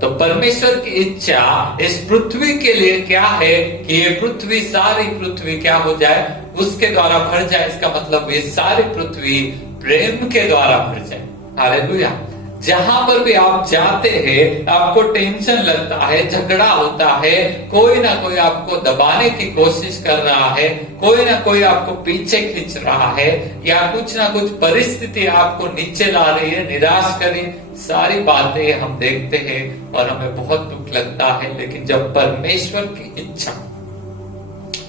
तो परमेश्वर की इच्छा इस पृथ्वी के लिए क्या है कि ये पृथ्वी, सारी पृथ्वी क्या हो जाए? उसके द्वारा भर जाए। इसका मतलब ये सारी पृथ्वी प्रेम के द्वारा भर जाए। हालेलुया। जहां पर भी आप जाते हैं आपको टेंशन लगता है, झगड़ा होता है, कोई ना कोई आपको दबाने की कोशिश कर रहा है, कोई ना कोई आपको पीछे खींच रहा है, या कुछ ना कुछ परिस्थिति आपको नीचे ला रही है, निराश करी, सारी बातें हम देखते हैं और हमें बहुत दुख लगता है। लेकिन जब परमेश्वर की इच्छा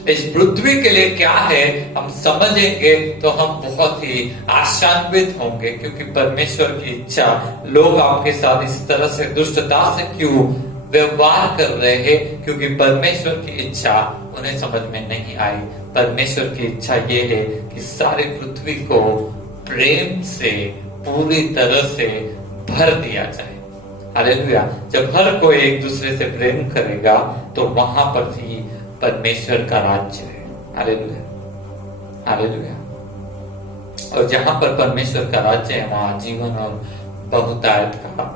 इस पृथ्वी के लिए क्या है हम समझेंगे तो हम बहुत ही आशान्वित होंगे, क्योंकि परमेश्वर की इच्छा लोग आपके साथ इस तरह से दुष्टता से क्यों व्यवहार कर रहे हैं, क्योंकि परमेश्वर की इच्छा उन्हें समझ में नहीं आई। परमेश्वर की इच्छा ये है कि सारी पृथ्वी को प्रेम से पूरी तरह से भर दिया जाए। हालेलुया। जब हर कोई एक दूसरे से प्रेम करेगा तो वहां पर ही परमेश्वर का राज्य है। Hallelujah, hallelujah. और जहां पर परमेश्वर का राज्य है वहां जीवन और बहुतायत का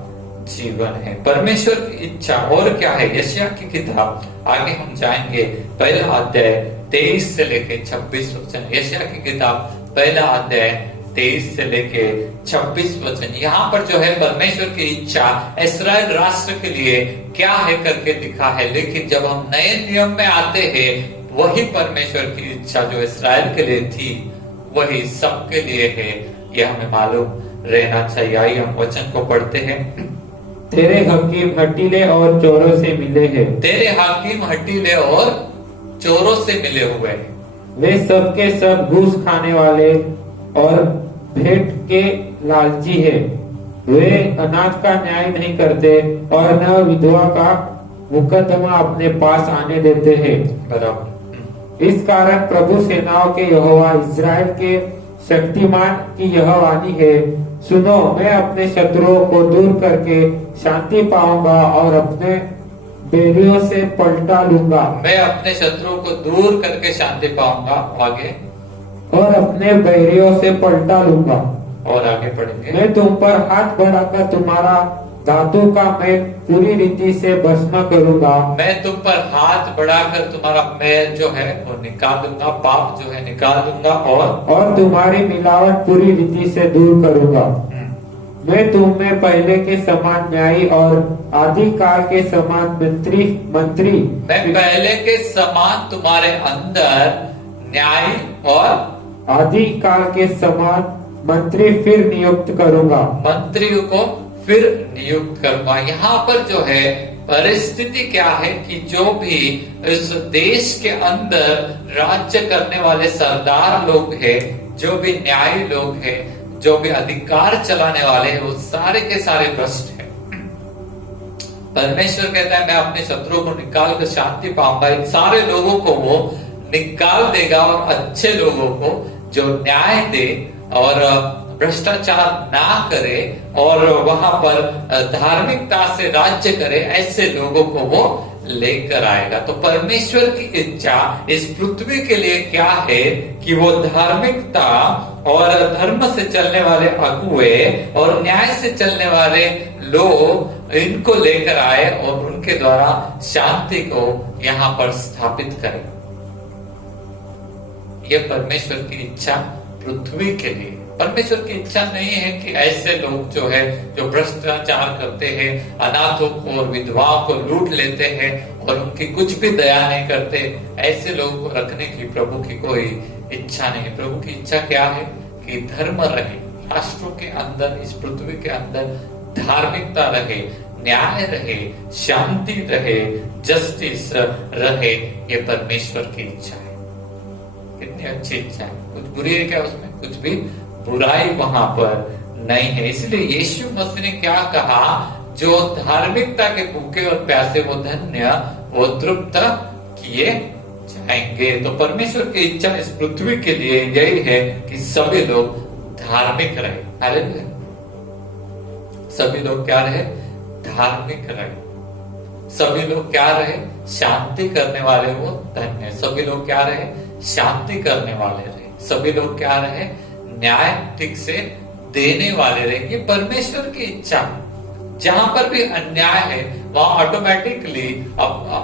जीवन है। परमेश्वर की इच्छा और क्या है? यशायाह की किताब, आगे हम जाएंगे, पहला अध्याय 23 से लेके 26 वचन। यशायाह की किताब पहला अध्याय 23 से लेके 26 वचन। यहाँ पर जो है परमेश्वर की इच्छा इस्राएल राष्ट्र के लिए क्या है करके लिखा है, लेकिन जब हम नए नियम में आते हैं वही परमेश्वर की इच्छा जो इस्राएल के लिए थी वही सबके लिए है, यह हमें मालूम रहना चाहिए। आइए हम वचन को पढ़ते हैं। तेरे हकीम हटीले और चोरों से मिले हैं। तेरे हाकिम हटीले और चोरों से मिले हुए हैं। वे सबके सब घूस खाने वाले और भेंट के लालची है। वे अनाथ का न्याय नहीं करते और न विधवा का मुकदमा अपने पास आने देते हैं। बराबर। इस कारण प्रभु सेनाओं के यहोवा इस्राएल के शक्तिमान की यह वाणी है, सुनो, मैं अपने शत्रुओं को दूर करके शांति पाऊंगा और अपने बैरियों से पलटा लूंगा। मैं अपने शत्रुओं को दूर करके शांति पाऊंगा। आगे और अपने बैरियों से पलटा लूंगा। और आगे पढ़ेंगे। मैं तुम पर हाथ बढ़ाकर तुम्हारा धातु का मैल पूरी रीति से भस्म करूंगा। मैं तुम पर हाथ बढ़ाकर तुम्हारा मैल जो है वो निकाल दूंगा, पाप जो है निकाल दूंगा, और तुम्हारी मिलावट पूरी रीति से दूर करूंगा। मैं तुम में पहले के समान न्यायी और आदि काल के समान मंत्री मैं पहले के समान तुम्हारे अंदर न्यायी और आदि काल के समान मंत्री फिर नियुक्त करूंगा। मंत्रियों को फिर नियुक्त करूंगा। यहाँ पर जो है परिस्थिति क्या है कि जो भी इस देश के अंदर राज्य करने वाले सरदार लोग हैं, जो भी न्यायी लोग हैं, जो भी अधिकार चलाने वाले हैं, वो सारे के सारे भ्रष्ट हैं। परमेश्वर कहता है मैं अपने शत्रुओं को निकाल कर शांति पाऊंगा। इन सारे लोगों को वो निकाल देगा और अच्छे लोगों को जो न्याय दे और भ्रष्टाचार ना करे और वहां पर धार्मिकता से राज्य करे, ऐसे लोगों को वो लेकर आएगा। तो परमेश्वर की इच्छा इस पृथ्वी के लिए क्या है कि वो धार्मिकता और धर्म से चलने वाले अगुए और न्याय से चलने वाले लोग इनको लेकर आए और उनके द्वारा शांति को यहाँ पर स्थापित करे। यह परमेश्वर की इच्छा पृथ्वी के लिए। परमेश्वर की इच्छा नहीं है कि ऐसे लोग जो है जो भ्रष्टाचार करते हैं, अनाथों को और विधवाओं को लूट लेते हैं और उनकी कुछ भी दया नहीं करते, ऐसे लोगों को रखने की प्रभु की कोई इच्छा नहीं। प्रभु की इच्छा क्या है कि धर्म रहे राष्ट्रों के अंदर, इस पृथ्वी के अंदर धार्मिकता रहे, न्याय रहे, शांति रहे, जस्टिस रहे। ये परमेश्वर की इच्छा है। कितनी अच्छी इच्छा है। कुछ बुरी है क्या उसमें? कुछ भी बुराई वहां पर नहीं है। इसलिए यीशु मसीह ने क्या कहा, जो धार्मिकता के भूखे और प्यासे वो धन्य, वो तृप्त किए जाएंगे। तो परमेश्वर की इच्छा इस पृथ्वी के लिए यही है कि सभी लोग धार्मिक रहे। हालेलुया। सभी लोग क्या रहे? धार्मिक रहे। सभी लोग क्या रहे? शांति करने वाले वो धन्य। सभी लोग क्या रहे? शांति करने वाले रहे। सभी लोग क्या रहे? न्याय ठीक से देने वाले रहे। ये परमेश्वर की इच्छा। जहां पर भी अन्याय है वहां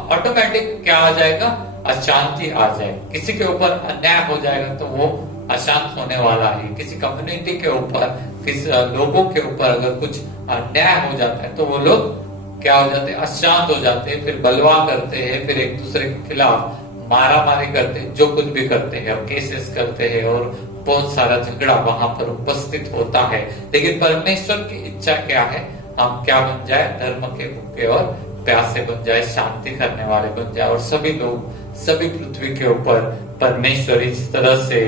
ऑटोमेटिक क्या आ जाएगा? अशांति आ जाए। किसी के ऊपर अन्याय हो जाएगा तो वो अशांत होने वाला है। किसी कम्युनिटी के ऊपर, किसी लोगों के ऊपर अगर कुछ अन्याय हो जाता है तो वो लोग क्या हो जाते हैं, अशांत हो जाते हैं, फिर बलवा करते हैं, फिर एक दूसरे के खिलाफ मारा मारी करते हैं, जो कुछ भी करते हैं और केसेस करते हैं और बहुत सारा झगड़ा वहां पर उपस्थित होता है। लेकिन परमेश्वर की इच्छा क्या है, हम क्या बन जाए, धर्म के भूखे और प्यासे बन जाए, शांति करने वाले बन जाए, और सभी लोग, सभी पृथ्वी के ऊपर परमेश्वर इस तरह से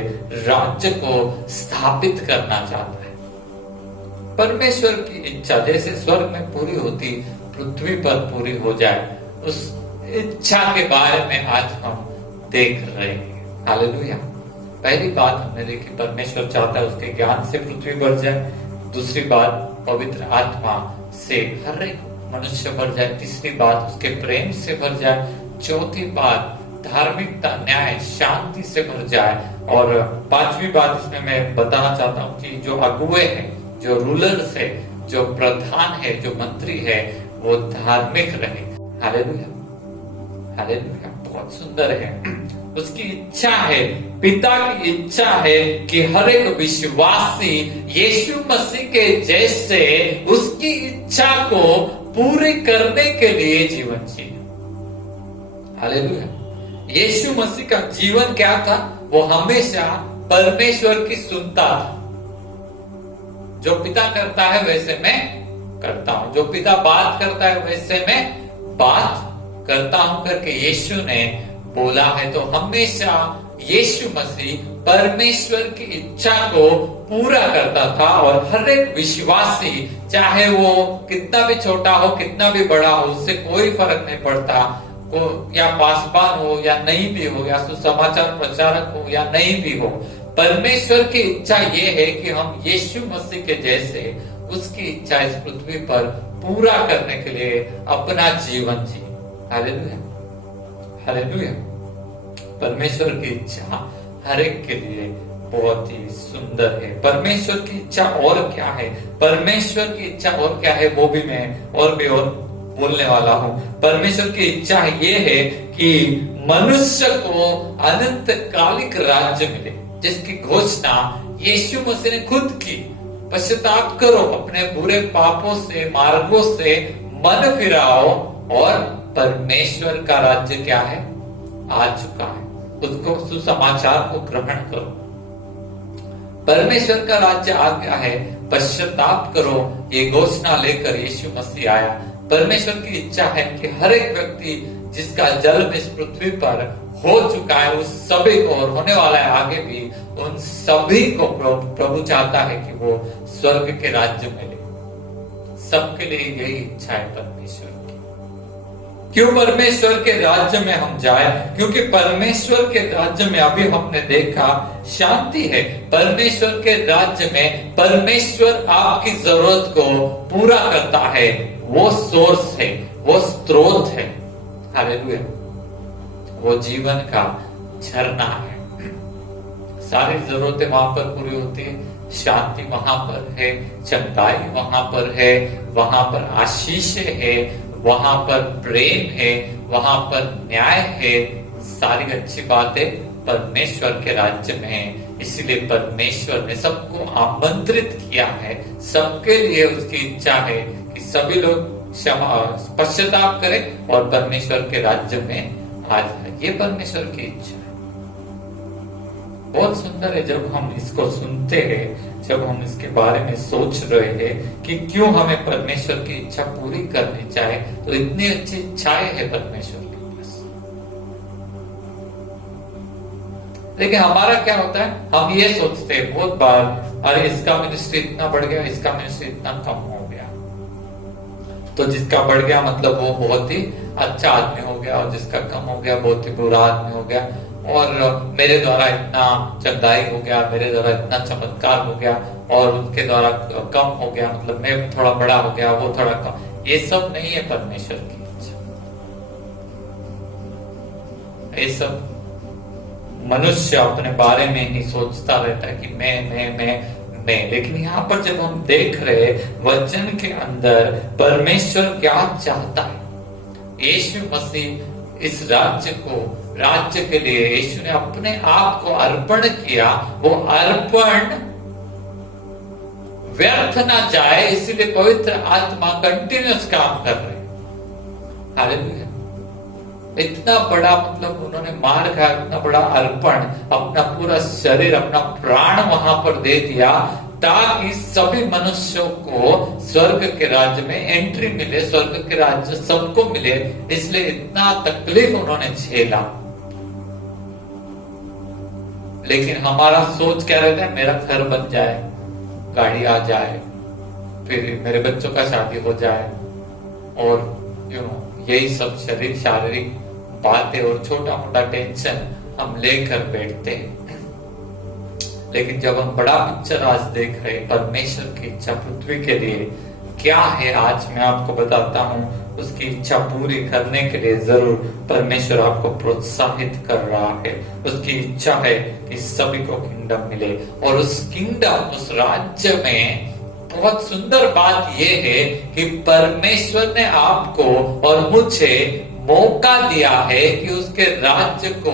राज्य को स्थापित करना चाहता है। परमेश्वर की इच्छा जैसे स्वर्ग में पूरी होती, पृथ्वी पर पूरी हो जाए, उस इच्छा के बारे में आज हम देख रहे हैं। हालेलुया। पहली बात हमने देखी, परमेश्वर चाहता है उसके ज्ञान से पृथ्वी भर जाए। दूसरी बात, पवित्र आत्मा से हर एक मनुष्य भर जाए। तीसरी बात, उसके प्रेम से भर जाए। चौथी बात, धार्मिकता, न्याय, शांति से भर जाए। और पांचवी बात इसमें मैं बताना चाहता हूं कि जो अगुए हैं, जो रूलर्स है, जो प्रधान है, जो मंत्री है, वो धार्मिक रहे। Hallelujah, hallelujah. बहुत सुंदर है। उसकी इच्छा है, पिता की इच्छा है कि हर एक विश्वासी यीशु मसीह के जैसे उसकी इच्छा को पूरी करने के लिए जीवन जिए। हालेलुया। यीशु मसीह का जीवन क्या था, वो हमेशा परमेश्वर की सुनता था। जो पिता करता है वैसे मैं करता हूं, जो पिता बात करता है वैसे मैं बात करता हूं करके यीशु ने बोला है। तो हमेशा यीशु मसीह परमेश्वर की इच्छा को पूरा करता था, और हर एक विश्वासी, चाहे वो कितना भी छोटा हो, कितना भी बड़ा हो, उससे कोई फर्क नहीं पड़ता, या पासवान हो या नहीं भी हो, या सुसमाचार प्रचारक हो या नहीं भी हो, परमेश्वर की इच्छा ये है कि हम यीशु मसीह के जैसे उसकी इच्छा इस पृथ्वी पर पूरा करने के लिए अपना जीवन जिए। Hallelujah, hallelujah. परमेश्वर की इच्छा हर एक के लिए बहुत ही सुंदर है। परमेश्वर की इच्छा और क्या है, परमेश्वर की इच्छा और क्या है, वो भी मैं और बोलने वाला हूं। परमेश्वर की इच्छा ये है कि मनुष्य को अनंतकालिक राज्य मिले, जिसकी घोषणा यीशु मसीह ने खुद की। पश्चाताप करो, अपने बुरे पापों से, मार्गों से मन फिराओ, और परमेश्वर का राज्य क्या है, आ चुका है, उसको, सुसमाचार को ग्रहण करो। परमेश्वर का राज्य आ गया है, पश्चाताप करो, ये घोषणा लेकर यीशु मसीह आया। परमेश्वर की इच्छा है कि हर एक व्यक्ति जिसका जन्म इस पृथ्वी पर हो चुका है, उस सभी को, और होने वाला है आगे भी, उन सभी को प्रभु चाहता है कि वो स्वर्ग के राज्य में ले। सबके लिए यही इच्छा है परमेश्वर की। क्यों परमेश्वर के राज्य में हम जाए, क्योंकि परमेश्वर के राज्य में अभी हमने देखा शांति है। परमेश्वर के राज्य में परमेश्वर आपकी जरूरत को पूरा करता है, वो सोर्स है, वो स्रोत है। हालेलुया। वो जीवन का झरना है। सारी जरूरतें वहां पर पूरी होती है, शांति वहां पर है, चंगाई वहां पर है, वहां पर आशीष है, वहां पर प्रेम है, वहां पर न्याय है। सारी अच्छी बातें परमेश्वर के राज्य में है। इसलिए परमेश्वर ने सबको आमंत्रित किया है, सबके लिए उसकी इच्छा है कि सभी लोग पश्चाताप करें और परमेश्वर के राज्य में आ जाए। ये परमेश्वर की इच्छा है। बहुत सुंदर है जब हम इसको सुनते हैं, जब हम इसके बारे में सोच रहे हैं कि क्यों हमें परमेश्वर की इच्छा पूरी करनी चाहिए। तो इतनी अच्छी इच्छाएं है परमेश्वर के पास। लेकिन हमारा क्या होता है, हम ये सोचते हैं बहुत बार, अरे इसका मिनिस्ट्री इतना बढ़ गया, इसका मिनिस्ट्री इतना कम हो गया, तो जिसका बढ़ गया मतलब वो बहुत ही अच्छा आदमी हो गया, और जिसका कम हो गया बहुत ही बुरा आदमी हो गया, और मेरे द्वारा इतना चंगाई हो गया, मेरे द्वारा इतना चमत्कार हो गया, और उनके द्वारा कम हो गया, मतलब मैं थोड़ा बड़ा हो गया, वो थोड़ा कम। ये सब नहीं है परमेश्वर की इच्छा। ये सब मनुष्य अपने बारे में ही सोचता रहता है कि मैं। लेकिन यहाँ पर जब हम देख रहे वचन के अंदर परमेश्वर क्या चाहता है, यीशु मसीह इस राज्य के लिए यीशु ने अपने आप को अर्पण किया। वो अर्पण व्यर्थ ना जाए, इसलिए पवित्र आत्मा कंटिन्यूस काम कर रहे हैं। हालेलुया। इतना बड़ा मतलब उन्होंने मार खाया, इतना बड़ा अर्पण, अपना पूरा शरीर, अपना प्राण वहां पर दे दिया ताकि सभी मनुष्यों को स्वर्ग के राज्य में एंट्री मिले, स्वर्ग के राज्य सबको मिले। इसलिए इतना तकलीफ उन्होंने झेला। लेकिन हमारा सोच क्या रहता है, मेरा घर बन जाए, गाड़ी आ जाए, फिर मेरे बच्चों का शादी हो जाए, और यही सब शारीरिक बातें और छोटा मोटा टेंशन हम लेकर बैठते हैं। लेकिन जब हम बड़ा पिक्चर आज देख रहे हैं, परमेश्वर की इच्छा पृथ्वी के लिए क्या है, आज मैं आपको बताता हूं। उसकी इच्छा पूरी करने के लिए जरूर परमेश्वर आपको प्रोत्साहित कर रहा है। उसकी इच्छा है कि सभी को किंगडम मिले, और उस किंगडम, उस राज्य में बहुत सुंदर बात यह है कि परमेश्वर ने आपको और मुझे मौका दिया है कि उसके राज्य को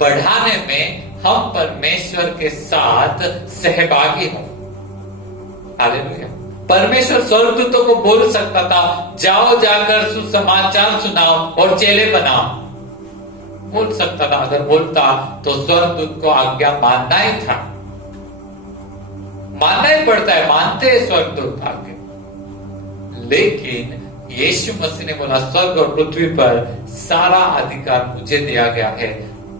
बढ़ाने में हम परमेश्वर के साथ सहभागी हों। हालेलुया। परमेश्वर स्वर्गदूतों को बोल सकता था, जाओ जाकर सुसमाचार सुनाओ और चेले बनाओ, बोल सकता था। अगर बोलता तो स्वर्गदूत को आज्ञा मानना ही था, मानना ही पड़ता है, मानते हैं स्वर्गदूत आज्ञा। लेकिन यीशु मसीह ने बोला, स्वर्ग और पृथ्वी पर सारा अधिकार मुझे दिया गया है,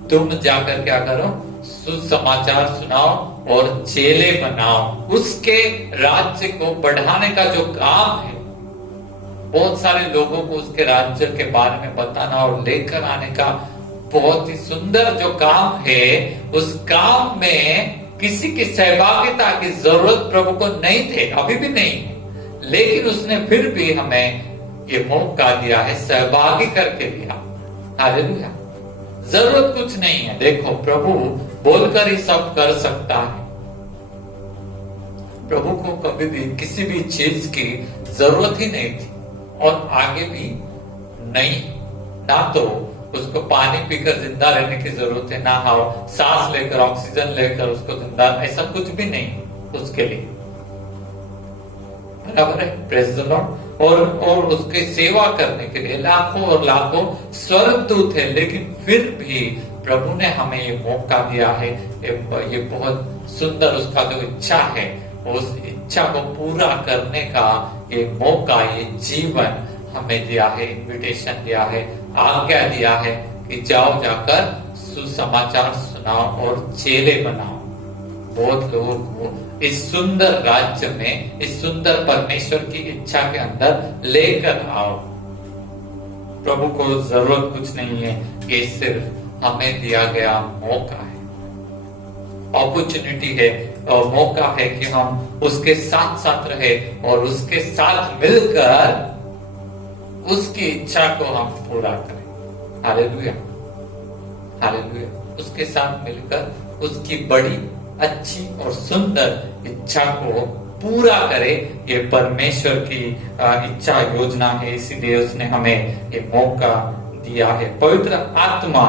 तुम जाकर क्या करो, सुसमाचार सुनाओ और चेले बनाओ। उसके राज्य को बढ़ाने का जो काम है, बहुत सारे लोगों को उसके राज्य के बारे में बताना और लेकर आने का बहुत ही सुंदर जो काम है, उस काम में किसी की सहभागिता की जरूरत प्रभु को नहीं थे, अभी भी नहीं है। लेकिन उसने फिर भी हमें ये मौका दिया है, सहभागी करके दिया। हालेलुया। जरूरत कुछ नहीं है। देखो, प्रभु बोलकर ही सब कर सकता है। प्रभु को कभी भी किसी भी चीज की जरूरत ही नहीं थी, और आगे भी नहीं। ना तो उसको पानी पीकर जिंदा रहने की जरूरत है, ना सांस लेकर, ऑक्सीजन लेकर उसको जिंदा, ऐसा कुछ भी नहीं उसके लिए। बराबर है। Praise the Lord. और उसकी सेवा करने के लिए लाखों और लाखों स्वर्गदूत है, लेकिन फिर भी प्रभु ने हमें ये मौका दिया है। ये बहुत सुंदर उसका जो इच्छा है, उस इच्छा को पूरा करने का ये मौका, ये जीवन हमें दिया है, इनविटेशन दिया है, आज्ञा दिया है कि जाओ जाकर सुसमाचार सुनाओ और चेले बनाओ। बहुत लोगों को इस सुंदर राज्य में, इस सुंदर परमेश्वर की इच्छा के अंदर लेकर आओ। प्रभु को जरूरत कुछ नहीं है, ये सिर्फ हमें दिया गया मौका है, अपॉर्चुनिटी है, और मौका है कि हम उसके साथ साथ रहे और उसके साथ मिलकर उसकी इच्छा को हम पूरा करें। हालेलुया। हालेलुया। उसके साथ मिलकर उसकी बड़ी अच्छी और सुंदर इच्छा को पूरा करे। ये परमेश्वर की इच्छा योजना है, इसीलिए उसने हमें ये मौका दिया है। पवित्र आत्मा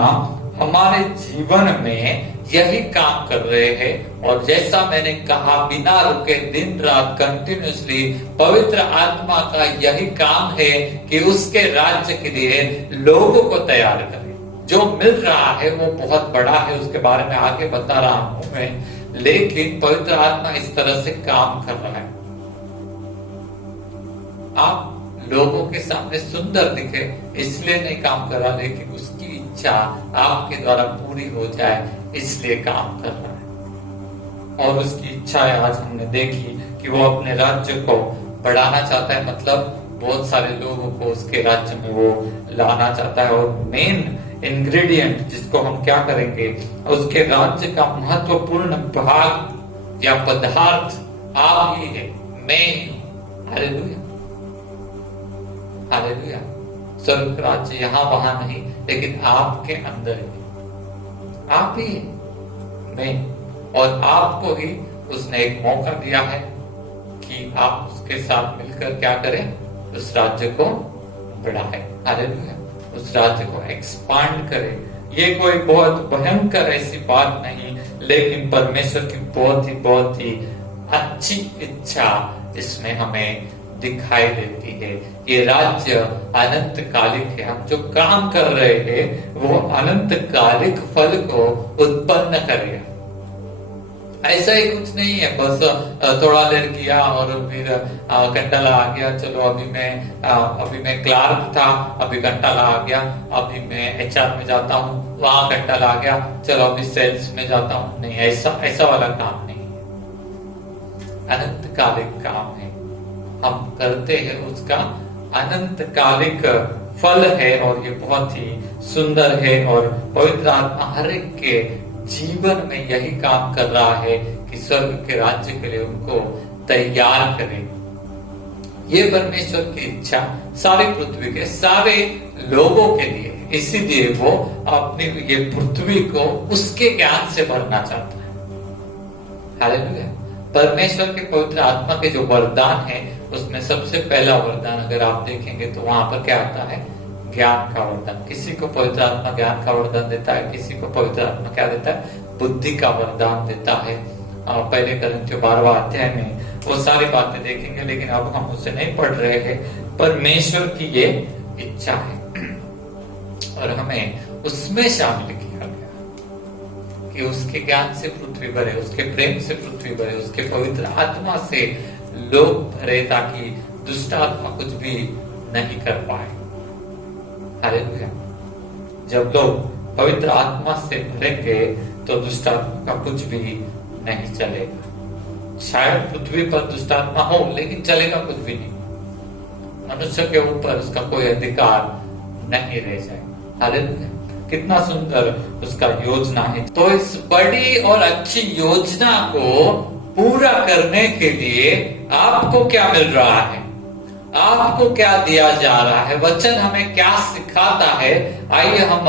हमारे जीवन में यही काम कर रहे हैं, और जैसा मैंने कहा, बिना रुके दिन रात कंटिन्यूसली पवित्र आत्मा का यही काम है कि उसके राज्य के लिए लोगों को तैयार करे। जो मिल रहा है वो बहुत बड़ा है, उसके बारे में आगे बता रहा हूं मैं, लेकिन पवित्र आत्मा इस तरह से काम कर रहा है। आप लोगों के सामने सुंदर दिखे इसलिए नहीं काम कर रहा, लेकिन उसकी इच्छा आपके द्वारा पूरी हो जाए इसलिए काम कर रहा है। और उसकी इच्छा आज हमने देखी कि वो अपने राज्य को बढ़ाना चाहता है, मतलब बहुत सारे लोगों को उसके राज्य में वो लाना चाहता है। और मेन इंग्रेडिएंट जिसको हम क्या करेंगे, उसके राज्य का महत्वपूर्ण भाग या पदार्थ आप ही है, मैं ही हूं। हालेलुया। हालेलुया। स्वर्ग राज्य यहाँ वहां नहीं, लेकिन आपके अंदर है, आप ही है, मैं। और आपको ही उसने एक मौका दिया है कि आप उसके साथ मिलकर क्या करें, उस राज्य को बढ़ाएं। हालेलुया। उस राज्य को एक्सपांड करे। ये कोई बहुत भयंकर ऐसी बात नहीं, लेकिन परमेश्वर की बहुत ही अच्छी इच्छा इसमें हमें दिखाई देती है। ये राज्य अनंत कालिक है। हम जो काम कर रहे हैं वो अनंत कालिक फल को उत्पन्न करेगा। ऐसा ही कुछ नहीं है बस थोड़ा देर किया और फिर घंटा आ गया, चलो अभी मैं क्लार्क था, अभी घंटा आ गया, अभी मैं HR में जाता हूँ, वहां घंटा आ गया, चलो अभी सेल्स में जाता हूँ। नहीं, ऐसा वाला काम नहीं है। अनंत कालिक काम है, हम करते हैं उसका अनंत कालिक फल है और ये बहुत ही सुंदर है। और पवित्र आत्मा हर एक के जीवन में यही काम कर रहा है कि स्वर्ग के राज्य के लिए उनको तैयार करें। ये परमेश्वर की इच्छा सारी पृथ्वी के सारे लोगों के लिए, इसीलिए वो अपनी ये पृथ्वी को उसके ज्ञान से भरना चाहता है। हालेलुया। परमेश्वर के पवित्र आत्मा के जो वरदान है उसमें सबसे पहला वरदान अगर आप देखेंगे तो वहां पर क्या आता है? ज्ञान का वरदान। किसी को पवित्र आत्मा ज्ञान का वरदान देता है, किसी को पवित्र आत्मा क्या देता है? बुद्धि का वरदान देता है। पहले कोरिन्थियों 12वां अध्याय में वो सारी बातें देखेंगे, लेकिन अब हम उसे नहीं पढ़ रहे हैं। परमेश्वर की ये इच्छा है और हमें उसमें शामिल किया गया कि उसके ज्ञान से पृथ्वी भरे, उसके प्रेम से पृथ्वी भरे, उसके पवित्र आत्मा से लोग भरे, ताकि दुष्ट आत्मा कुछ भी नहीं कर पाए। हालेलुया। जब लोग पवित्र आत्मा से भरेंगे तो दुष्ट आत्मा का कुछ भी नहीं चलेगा। शायद पृथ्वी पर दुष्ट आत्मा हो लेकिन चलेगा कुछ भी नहीं। मनुष्य के ऊपर उसका कोई अधिकार नहीं रह जाएगा। हालेलुया। कितना सुंदर उसका योजना है। तो इस बड़ी और अच्छी योजना को पूरा करने के लिए आपको क्या मिल रहा है? आपको क्या दिया जा रहा है? वचन हमें क्या सिखाता है? आइए हम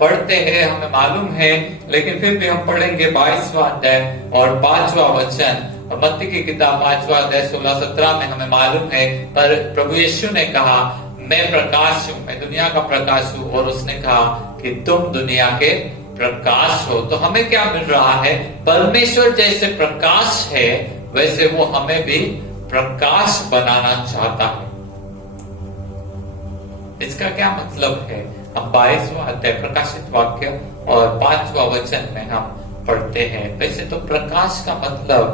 पढ़ते हैं, हमें मालूम है, लेकिन फिर भी हम पढ़ेंगे 22वां अध्याय और 5वां वचन। मत्ती की किताब 5वां अध्याय 16-17 में हमें मालूम है, पर प्रभु यीशु ने कहा मैं प्रकाश हूं, मैं दुनिया का प्रकाश हूं, और उसने कहा कि तुम दुनिया के प्रकाश हो। तो हमें क्या मिल रहा है? परमेश्वर जैसे प्रकाश है वैसे वो हमें भी प्रकाश बनाना चाहता है। इसका क्या मतलब है? हम 22वां अध्याय प्रकाशित वाक्य और 5वां वचन में हम पढ़ते हैं। वैसे तो प्रकाश का मतलब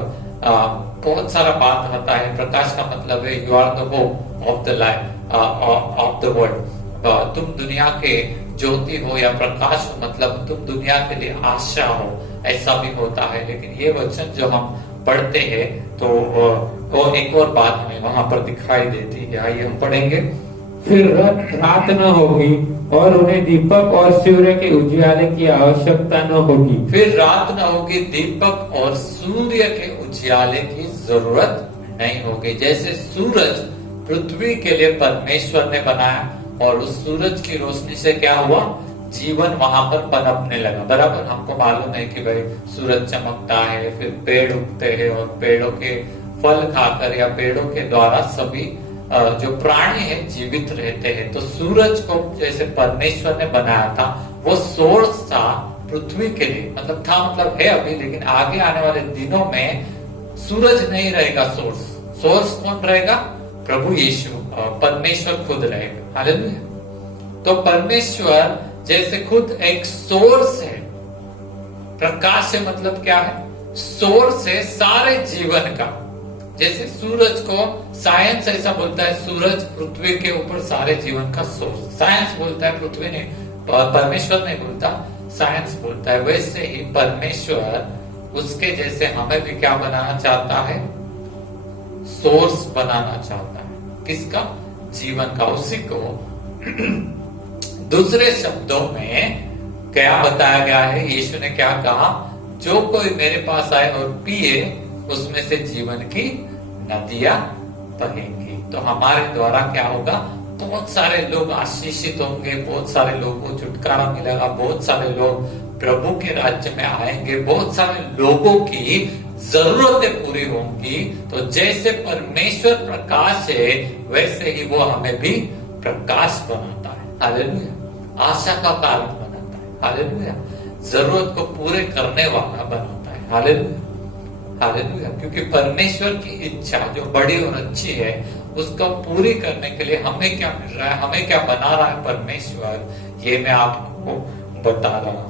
बहुत सारा बात होता है। प्रकाश का मतलब है you are the hope of the life of the world. तुम दुनिया के ज्योति हो या प्रकाश हो, मतलब तुम दुनिया के लिए आशा हो, ऐसा भी होता है। लेकिन ये वचन जो हम पढ़ते हैं तो वो एक और बात हमें वहां पर दिखाई देती है। आइए हम पढ़ेंगे। फिर रात न होगी और उन्हें दीपक और सूर्य के उजियाले की आवश्यकता न होगी। फिर रात न होगी, दीपक और सूर्य के उजियाले की जरूरत नहीं होगी। जैसे सूरज पृथ्वी के लिए परमेश्वर ने बनाया और उस सूरज की रोशनी से क्या हुआ? जीवन वहां पर पनपने लगा। बराबर हमको मालूम है कि भाई सूरज चमकता है, फिर पेड़ उगते हैं और पेड़ों के फल खाकर या पेड़ों के द्वारा सभी जो प्राणी है जीवित रहते हैं। तो सूरज को जैसे परमेश्वर ने बनाया था, वो सोर्स था पृथ्वी के लिए, मतलब था, मतलब है अभी, लेकिन आगे आने वाले दिनों में सूरज नहीं रहेगा सोर्स। सोर्स कौन रहेगा? प्रभु यीशु, परमेश्वर खुद रहेगा। हालेलुया। तो परमेश्वर जैसे खुद एक सोर्स है, प्रकाश से मतलब क्या है? सोर्स है सारे जीवन का। जैसे सूरज को साइंस ऐसा बोलता है, सूरज पृथ्वी के ऊपर सारे जीवन का सोर्स। साइंस बोलता है, पृथ्वी ने, परमेश्वर नहीं बोलता, साइंस बोलता है। वैसे ही परमेश्वर उसके जैसे हमें भी क्या बनाना चाहता है? सोर्स बनाना चाहता है। किसका? जीवन का। उसी को दूसरे शब्दों में क्या बताया गया है? यीशु ने क्या कहा? जो कोई मेरे पास आए और पिए उसमें से जीवन की नदियां बहेंगी। तो हमारे द्वारा क्या होगा? बहुत सारे लोग आशीषित होंगे, बहुत सारे लोगों को छुटकारा मिलेगा, बहुत सारे लोग प्रभु के राज्य में आएंगे, बहुत सारे लोगों की जरूरतें पूरी होंगी। तो जैसे परमेश्वर प्रकाश है वैसे ही वो हमें भी प्रकाश बनाता है। हालेलुया। आशा का कारण बनाता है, हालेलुया। जरूरत को पूरे करने वाला बनाता है, हालेलुया, हालेलुया। क्योंकि परमेश्वर की इच्छा जो बड़ी और अच्छी है उसको पूरी करने के लिए हमें क्या मिल रहा है, हमें क्या बना रहा है परमेश्वर, ये मैं आपको बता रहा हूं।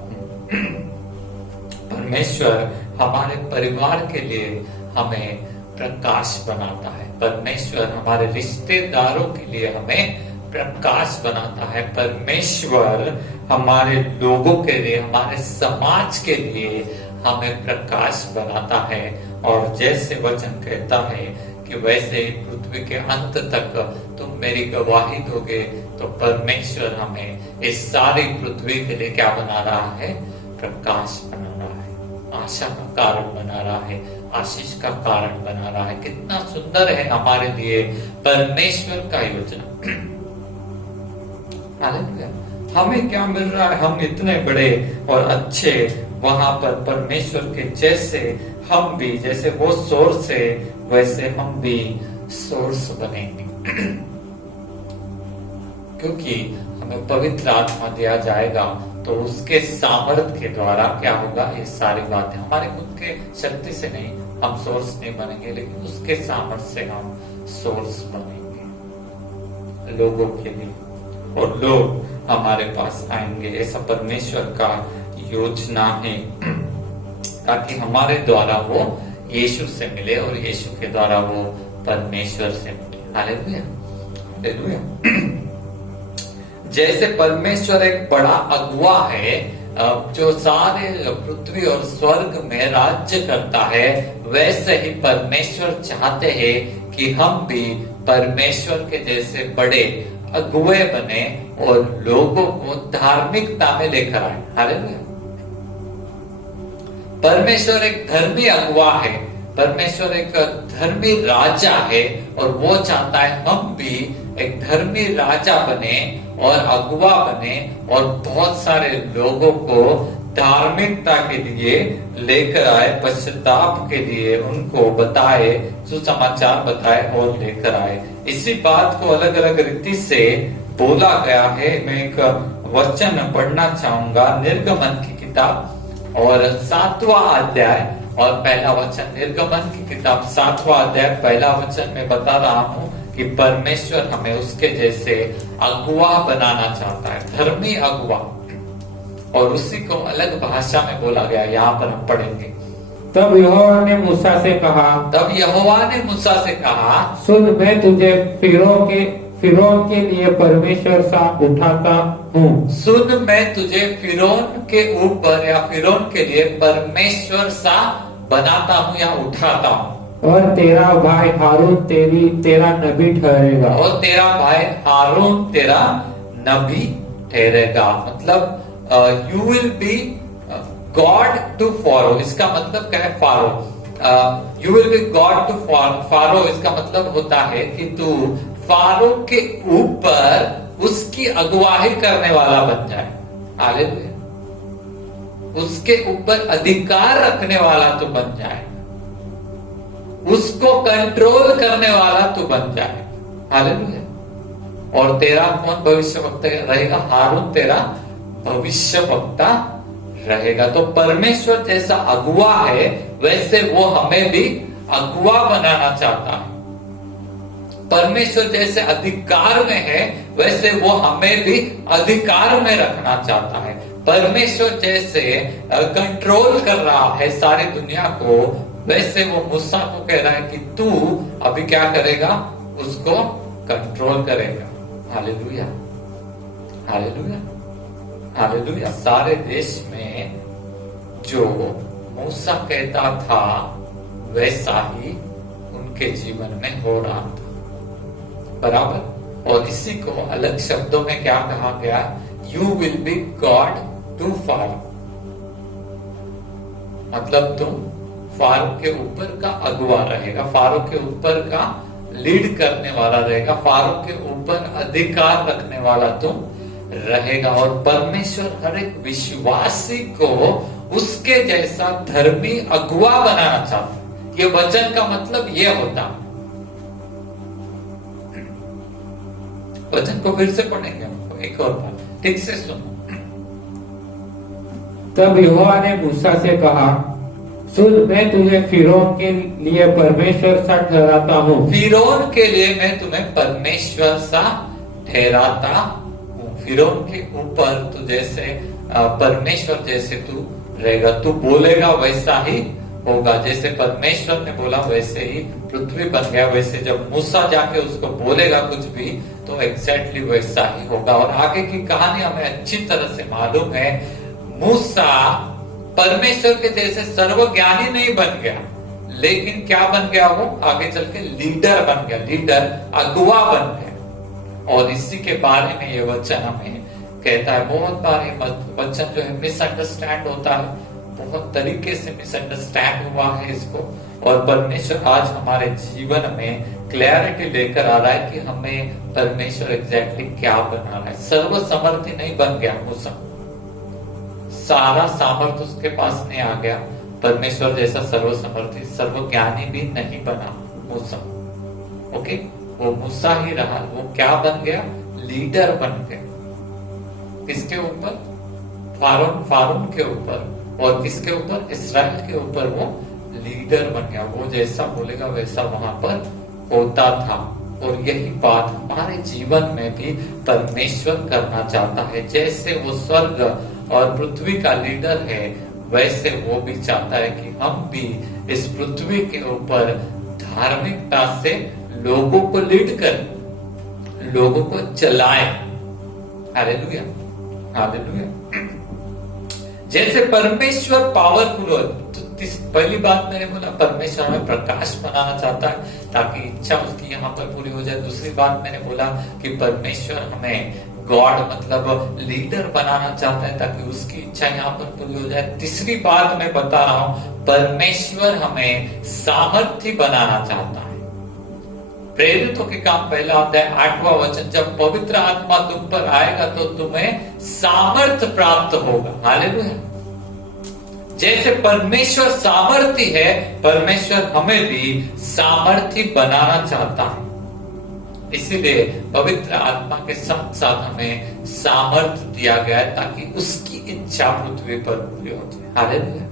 परमेश्वर हमारे परिवार के लिए हमें प्रकाश बनाता है, परमेश्वर हमारे रिश्तेदारों के लिए हमें प्रकाश बनाता है, परमेश्वर हमारे लोगों के लिए, हमारे समाज के लिए हमें प्रकाश बनाता है। और जैसे वचन कहता है कि वैसे ही पृथ्वी के अंत तक तुम मेरी गवाही दोगे, तो परमेश्वर हमें इस सारी पृथ्वी के लिए क्या बना रहा है, प्रकाश बना रहा है, आशा का कारण बना रहा है, आशीष का कारण बना रहा है। कितना सुंदर है हमारे लिए परमेश्वर का योजना। हालेलुया। हमें क्या मिल रहा है, हम इतने बड़े और अच्छे वहां पर परमेश्वर के जैसे हम भी, जैसे वो सोर्स है वैसे हम भी सोर्स बनेंगे। क्योंकि हमें पवित्र आत्मा दिया जाएगा, तो उसके सामर्थ्य के द्वारा क्या होगा, ये सारी बातें हमारे खुद के शक्ति से नहीं, हम सोर्स नहीं बनेंगे, लेकिन उसके सामर्थ्य से हम सोर्स बनेंगे लोगों के लिए, और लोग हमारे पास आएंगे। ऐसा परमेश्वर का योजना है, ताकि हमारे द्वारा वो यीशु से मिले और यीशु के द्वारा वो परमेश्वर से मिले। Hallelujah, hallelujah. जैसे परमेश्वर एक बड़ा अगुवा है जो सारे पृथ्वी और स्वर्ग में राज्य करता है, वैसे ही परमेश्वर चाहते हैं कि हम भी परमेश्वर के जैसे बड़े अगुवे बने और लोगों को धार्मिकता में लेकर आए। हालेलुया। परमेश्वर एक धर्मी अगुवा है, परमेश्वर एक धर्मी राजा है, और वो चाहता है हम भी एक धर्मी राजा बने और अगुवा बने और बहुत सारे लोगों को धार्मिकता के लिए लेकर आए, पश्चाताप के लिए उनको बताए, सुसमाचार बताए और लेकर आए। इसी बात को अलग अलग रीति से बोला गया है। मैं एक वचन पढ़ना चाहूंगा, निर्गमन की किताब और 7वां अध्याय और पहला वचन। निर्गमन की किताब 7वां अध्याय पहला वचन में बता रहा हूं कि परमेश्वर हमें उसके जैसे अगुवा बनाना चाहता है, धर्मी अगुवा, और उसी को अलग भाषा में बोला गया, यहाँ पर हम पढ़ेंगे। तब यहोवा ने मूसा से कहा, तब यहोवा ने मूसा से कहा, सुन, मैं तुझे फिरौन के लिए परमेश्वर सा उठाता हूँ। सुन, मैं तुझे फिरौन के ऊपर या फिरौन के लिए परमेश्वर सा बनाता हूँ या उठाता हूँ, और तेरा भाई हारून तेरा नबी ठहरेगा। और तेरा भाई हारून तेरा नबी ठहरेगा। मतलब you will be God to Pharaoh. इसका मतलब क्या है, Pharaoh. You will be God to Pharaoh, इसका मतलब होता है कि तू फारो के ऊपर उसकी अगुवाही करने वाला बन जाए। हालेलुया। उसके ऊपर अधिकार रखने वाला तू बन जाए, उसको कंट्रोल करने वाला तू बन जाए। हालेलुया। और तेरा कौन भविष्य वक्ता रहेगा, हारून तेरा भविष्य वक्ता रहेगा। तो परमेश्वर जैसा अगुवा है, वैसे वो हमें भी अगुवा बनाना चाहता है। परमेश्वर जैसे अधिकार में है, वैसे वो हमें भी अधिकार में रखना चाहता है। परमेश्वर जैसे कंट्रोल कर रहा है सारी दुनिया को, वैसे वो मूसा को कह रहा है कि तू अभी क्या करेगा, उसको कंट्रोल करेगा। Hallelujah, hallelujah, hallelujah. सारे देश में जो मूसा कहता था वैसा ही उनके जीवन में हो रहा था, बराबर। और इसी को अलग शब्दों में क्या कहा गया, you will be God to Pharaoh. मतलब तुम फारो के ऊपर का अगुवा रहेगा, फारो के ऊपर का लीड करने वाला रहेगा, फारो के ऊपर अधिकार रखने वाला तुम रहेगा। और परमेश्वर हर एक विश्वासी को उसके जैसा धर्मी अगुवा बनाना चाहता है। ये वचन का मतलब ये होता। वचन को फिर से पढ़ेंगे हमको एक और बार। ठीक से सुनो। तब यहोवा ने मूसा से कहा, सुन, मैं तुझे फिरौन के लिए परमेश्वर सा ठहराता हूँ। फिरौन के लिए मैं तुम्हें परमेश्वर सा ठहराता हूँ। फिरौन के ऊपर तू जैसे परमेश्वर जैसे तू रहेगा, तू बोलेगा वैसा ही होगा। जैसे परमेश्वर ने बोला वैसे ही पृथ्वी बन गया, वैसे जब मूसा जाके उसको बोलेगा कुछ भी तो एग्जैक्टली वैसा ही होगा। और आगे की कहानी हमें अच्छी तरह से मालूम है। मूसा परमेश्वर के जैसे सर्वज्ञानी नहीं बन गया, लेकिन क्या बन गया? वो आगे चल के लीडर बन गया, लीडर अगुवा बन गया। और इसी के बारे में ये वचन हमें कहता है। बहुत बार ये वचन जो है मिसअंडरस्टैंड होता है, बहुत तरीके से मिसअंडरस्टैंड हुआ है इसको। और परमेश्वर आज हमारे जीवन में क्लैरिटी लेकर आ रहा है कि हमें परमेश्वर एग्जैक्टली क्या बना रहा है। सर्वसमर्थी नहीं बन गया मूसा, सारा सामर्थ उसके पास नहीं आ गया। परमेश्वर जैसा सर्वसमर्थी सर्वज्ञानी भी नहीं बना मूसा। ओके, वो मूसा ही रहा। वो क्या बन गया? लीडर बन गया। किसके ऊपर? फारून के ऊपर। और किसके ऊपर? इस्राएल के ऊपर वो लीडर बन गया। वो जैसा बोलेगा वैसा वहां पर होता था। और यही बात हमारे जीवन में भी परमेश्वर करना चाहता है। जैसे वो स्वर्ग और पृथ्वी का लीडर है, वैसे वो भी चाहता है कि हम भी इस पृथ्वी के ऊपर धार्मिकता से लोगों को लीड करें, लोगों को चलाएं। Hallelujah, hallelujah. जैसे परमेश्वर पावरफुल हो, तो पहली बात मैंने बोला परमेश्वर हमें प्रकाश बनाना चाहता है ताकि इच्छा उसकी यहाँ पर पूरी हो जाए। दूसरी बात मैंने बोला कि परमेश्वर हमें गॉड मतलब लीडर बनाना चाहता है ताकि उसकी इच्छा यहाँ पर पूरी हो जाए। तीसरी बात मैं बता रहा हूँ, परमेश्वर हमें सामर्थ्य बनाना चाहता है। प्रेरितों के काम पहला अध्याय 8वां वचन, जब पवित्र आत्मा तुम पर आएगा तो तुम्हें सामर्थ्य प्राप्त होगा। हालेलुया। जैसे परमेश्वर सामर्थ्य है, परमेश्वर हमें भी सामर्थ्य बनाना चाहता है। इसीलिए पवित्र आत्मा के साथ साथ हमें सामर्थ्य दिया गया है ताकि उसकी इच्छा पृथ्वी पर पूरी हो जाए। हालेलुया।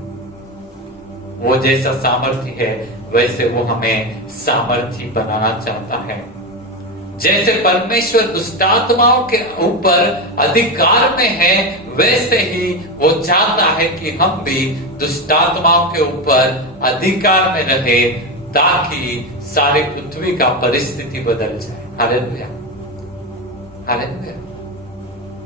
वो जैसा सामर्थ्य है वैसे वो हमें सामर्थ्य बनाना चाहता है। जैसे परमेश्वर दुष्टात्माओं के ऊपर अधिकार में है, वैसे ही वो चाहता है कि हम भी दुष्टात्माओं के ऊपर अधिकार में रहे ताकि सारी पृथ्वी का परिस्थिति बदल जाए। Hallelujah, hallelujah.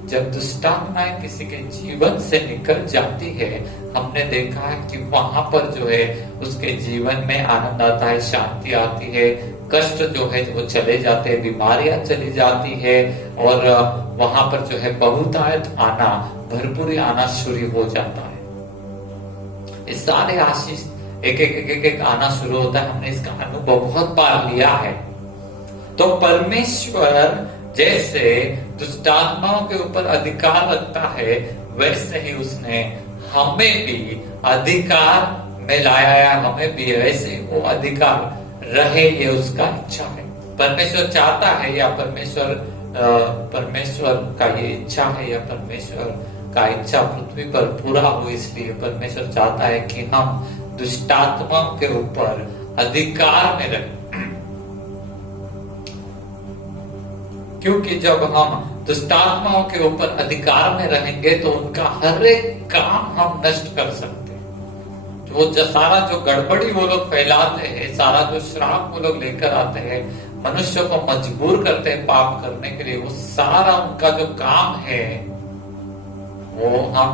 जब दुष्टात्माएं किसी के जीवन से निकल जाती है, हमने देखा है कि वहां पर जो है उसके जीवन में आनंद आता है, शांति आती है, कष्ट जो है वो चले जाते हैं, बीमारियां चली जाती है और वहां पर जो है बहुतायत आना, भरपूरी आना शुरू हो जाता है। इस सारे आशीष एक आना शुरू होता है। हमने इसका अनुभव बहुत बार लिया है। तो परमेश्वर जैसे दुष्टात्माओं के ऊपर अधिकार रखता है, वैसे ही उसने हमें भी अधिकार में लाया है। हमें भी वैसे वो अधिकार रहे, ये उसका इच्छा है। परमेश्वर चाहता है या परमेश्वर का ये इच्छा है या परमेश्वर का इच्छा पृथ्वी पर पूरा हो, इसलिए परमेश्वर चाहता है कि हम दुष्टात्माओं के ऊपर अधिकार में रहें। क्योंकि जब हम दुष्टात्माओं के ऊपर अधिकार में रहेंगे तो उनका हर एक काम हम नष्ट कर सकते हैं। जो सारा जो गड़बड़ी वो लोग फैलाते हैं, सारा जो श्राप वो लोग लेकर आते हैं, मनुष्य को मजबूर करते हैं पाप करने के लिए, वो सारा उनका जो काम है वो हम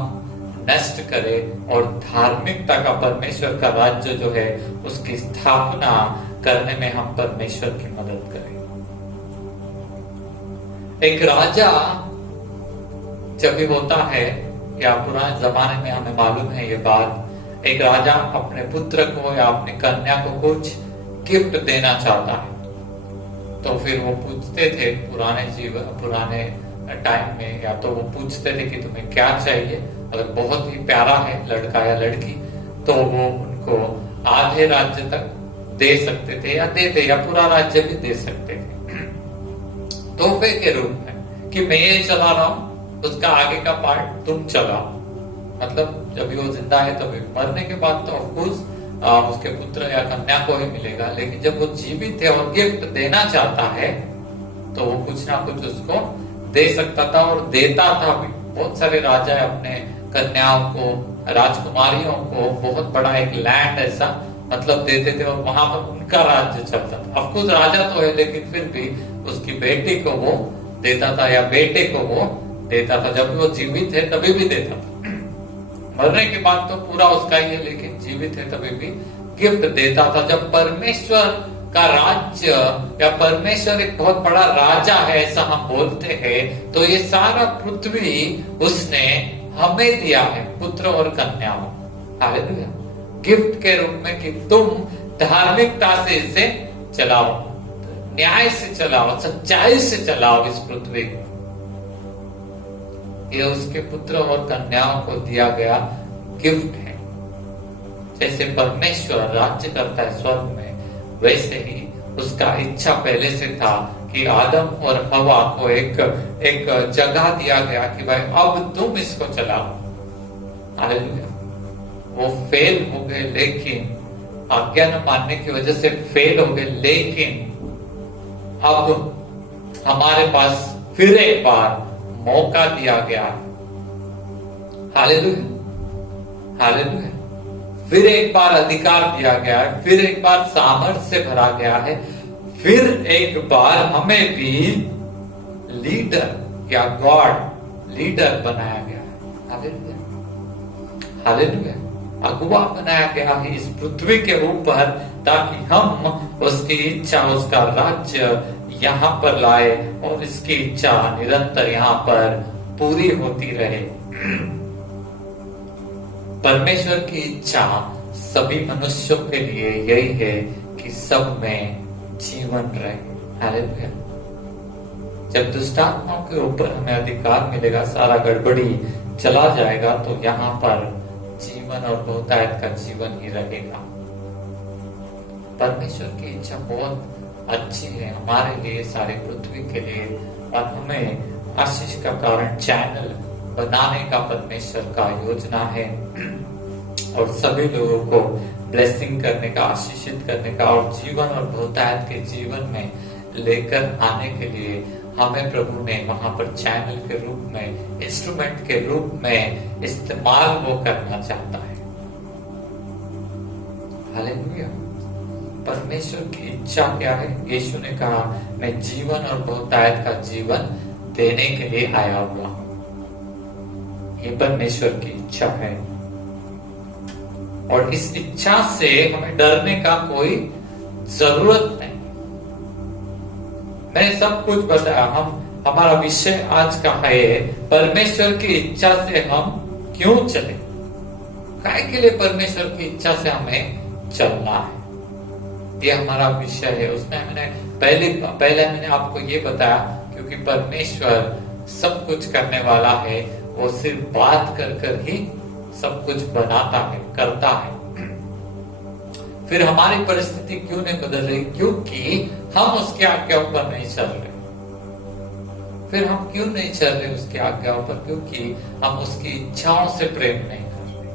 नष्ट करें और धार्मिकता का, परमेश्वर का राज्य जो है उसकी स्थापना करने में हम परमेश्वर की मदद करें। एक राजा जब भी होता है, या पुराने जमाने में हमें मालूम है ये बात, एक राजा अपने पुत्र को या अपनी कन्या को कुछ गिफ्ट देना चाहता है, तो फिर वो पूछते थे पुराने टाइम में, या तो वो पूछते थे कि तुम्हें क्या चाहिए। अगर बहुत ही प्यारा है लड़का या लड़की तो वो उनको आधे राज्य तक दे सकते थे या देते, या पूरा राज्य भी दे सकते थे तोहफे के रूप में, कि मैं ये चला रहा हूं, उसका आगे का पार्ट तुम चलाओ। मतलब जब वो जिंदा है तभी, मरने के बाद तो ऑफकोर्स उसके पुत्र या कन्या को ही मिलेगा, लेकिन जब वो जीवित है और गिफ्ट देना चाहता है तो वो कुछ ना कुछ उसको दे सकता था और देता था भी। बहुत सारे राजा अपने कन्याओं को, राजकुमारियों को बहुत बड़ा एक लैंड ऐसा मतलब देते थे और वहां पर उनका राज्य चलता था। ऑफकोर्स राजा तो है, लेकिन फिर भी उसकी बेटी को वो देता था या बेटे को वो देता था। जब वो जीवित है तभी भी देता था, मरने के बाद तो पूरा उसका ही है, लेकिन जीवित है तभी भी गिफ्ट देता था। जब परमेश्वर का राज्य या परमेश्वर एक बहुत बड़ा राजा है ऐसा हम बोलते हैं, तो ये सारा पृथ्वी उसने हमें दिया है, पुत्र और कन्याओं। हालेलुया। गिफ्ट के रूप में कि तुम धार्मिकता से इसे चलाओ, न्याय से चलाओ, सच्चाई से चलाओ इस पृथ्वी को। ये उसके पुत्र और कन्याओं को दिया गया गिफ्ट है। जैसे परमेश्वर राज्य करता है स्वर्ग में, वैसे ही उसका इच्छा पहले से था कि आदम और हवा को एक जगह दिया गया कि भाई अब तुम इसको चलाओ। हालेलुया। वो फेल हो गए, लेकिन आज्ञा न मानने की वजह से फेल हो गए, लेकिन अब हमारे पास फिर एक बार मौका दिया गया है। Hallelujah, hallelujah. फिर एक बार अधिकार दिया गया है, फिर एक बार सामर्थ्य से भरा गया है, फिर एक बार हमें भी लीडर या गॉड लीडर बनाया गया है। Hallelujah, hallelujah. अगुवा बनाया गया है इस पृथ्वी के ऊपर, ताकि हम उसकी इच्छा, उसका राज्य यहाँ पर लाए और इसकी इच्छा निरंतर यहाँ पर पूरी होती रहे। परमेश्वर की इच्छा सभी मनुष्यों के लिए यही है कि सब में जीवन रहे। हालेलुया। जब दुष्टात्माओं के ऊपर हमें अधिकार मिलेगा, सारा गड़बड़ी चला जाएगा, तो यहाँ पर जीवन और बहुतायत का जीवन ही रहेगा। परमेश्वर की इच्छा बहुत अच्छी है हमारे लिए, सारे पृथ्वी के लिए, और हमें आशीष का कारण चैनल बनाने का परमेश्वर का योजना है और सभी लोगों को ब्लेसिंग करने का, आशीषित करने का और जीवन और बहुतायत के जीवन में लेकर आने के लिए हमें प्रभु ने वहां पर चैनल के रूप में, इंस्ट्रूमेंट के रूप में इस्तेमाल वो करना चाहता है। हालेलुया। परमेश्वर की इच्छा क्या है? यीशु ने कहा, मैं जीवन और बहुतायत का जीवन देने के लिए आया हुआ हूं। ये परमेश्वर की इच्छा है और इस इच्छा से हमें डरने का कोई जरूरत नहीं। मैंने सब कुछ बताया। हमारा विषय आज का है परमेश्वर की इच्छा से हम क्यों चले, काय के लिए परमेश्वर की इच्छा से हमें चलना है, ये हमारा विषय है। उसमें मैंने पहले मैंने आपको ये बताया, क्योंकि परमेश्वर सब कुछ करने वाला है, वो सिर्फ बात कर ही सब कुछ बनाता है, करता है। फिर हमारी परिस्थिति क्यों नहीं बदल रही? क्योंकि हम उसकी आज्ञाओं पर नहीं चल रहे। फिर हम क्यों नहीं चल रहे उसकी आज्ञाओं पर? क्योंकि हम उसकी इच्छाओं से प्रेम नहीं कर रहे,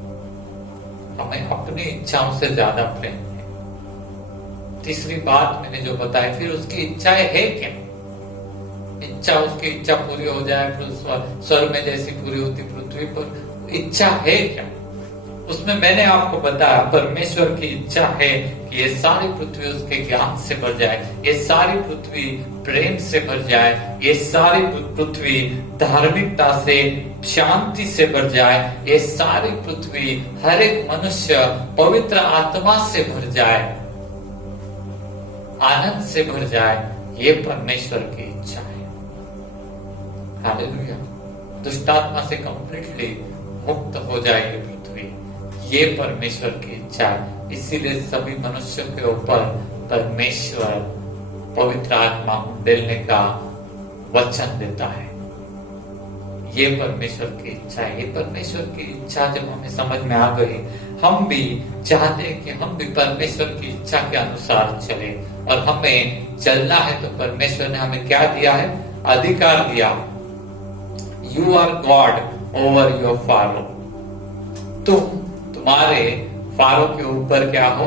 हमें अपनी इच्छाओं से ज्यादा प्रेम है। तीसरी बात मैंने जो बताई, फिर उसकी इच्छाएं है क्या? इच्छा, उसकी इच्छा पूरी हो जाए, स्वर्ग में जैसी पूरी होती पृथ्वी पर, इच्छा है क्या? उसमें मैंने आपको बताया परमेश्वर की इच्छा है कि ये सारी पृथ्वी उसके ज्ञान से भर जाए, ये सारी पृथ्वी प्रेम से भर जाए, ये सारी पृथ्वी धार्मिकता से, शांति से भर जाए, ये सारी पृथ्वी हर एक मनुष्य पवित्र आत्मा से भर जाए, आनंद से भर जाए। ये परमेश्वर की इच्छा है। हालेलुया। दुष्टात्मा से कंप्लीटली मुक्त हो जाए ये पृथ्वी, ये परमेश्वर की इच्छा है। इसीलिए सभी मनुष्यों के ऊपर परमेश्वर पवित्र आत्मा उंडेलने का वचन देता है। ये परमेश्वर की इच्छा है। ये परमेश्वर की इच्छा जब हमें समझ में आ गई, हम भी चाहते हैं कि हम भी परमेश्वर की इच्छा के अनुसार चले, और हमें चलना है तो परमेश्वर ने हमें क्या दिया है? अधिकार दिया। You are God over your Pharaoh. तुम तुम्हारे फारो के ऊपर क्या हो?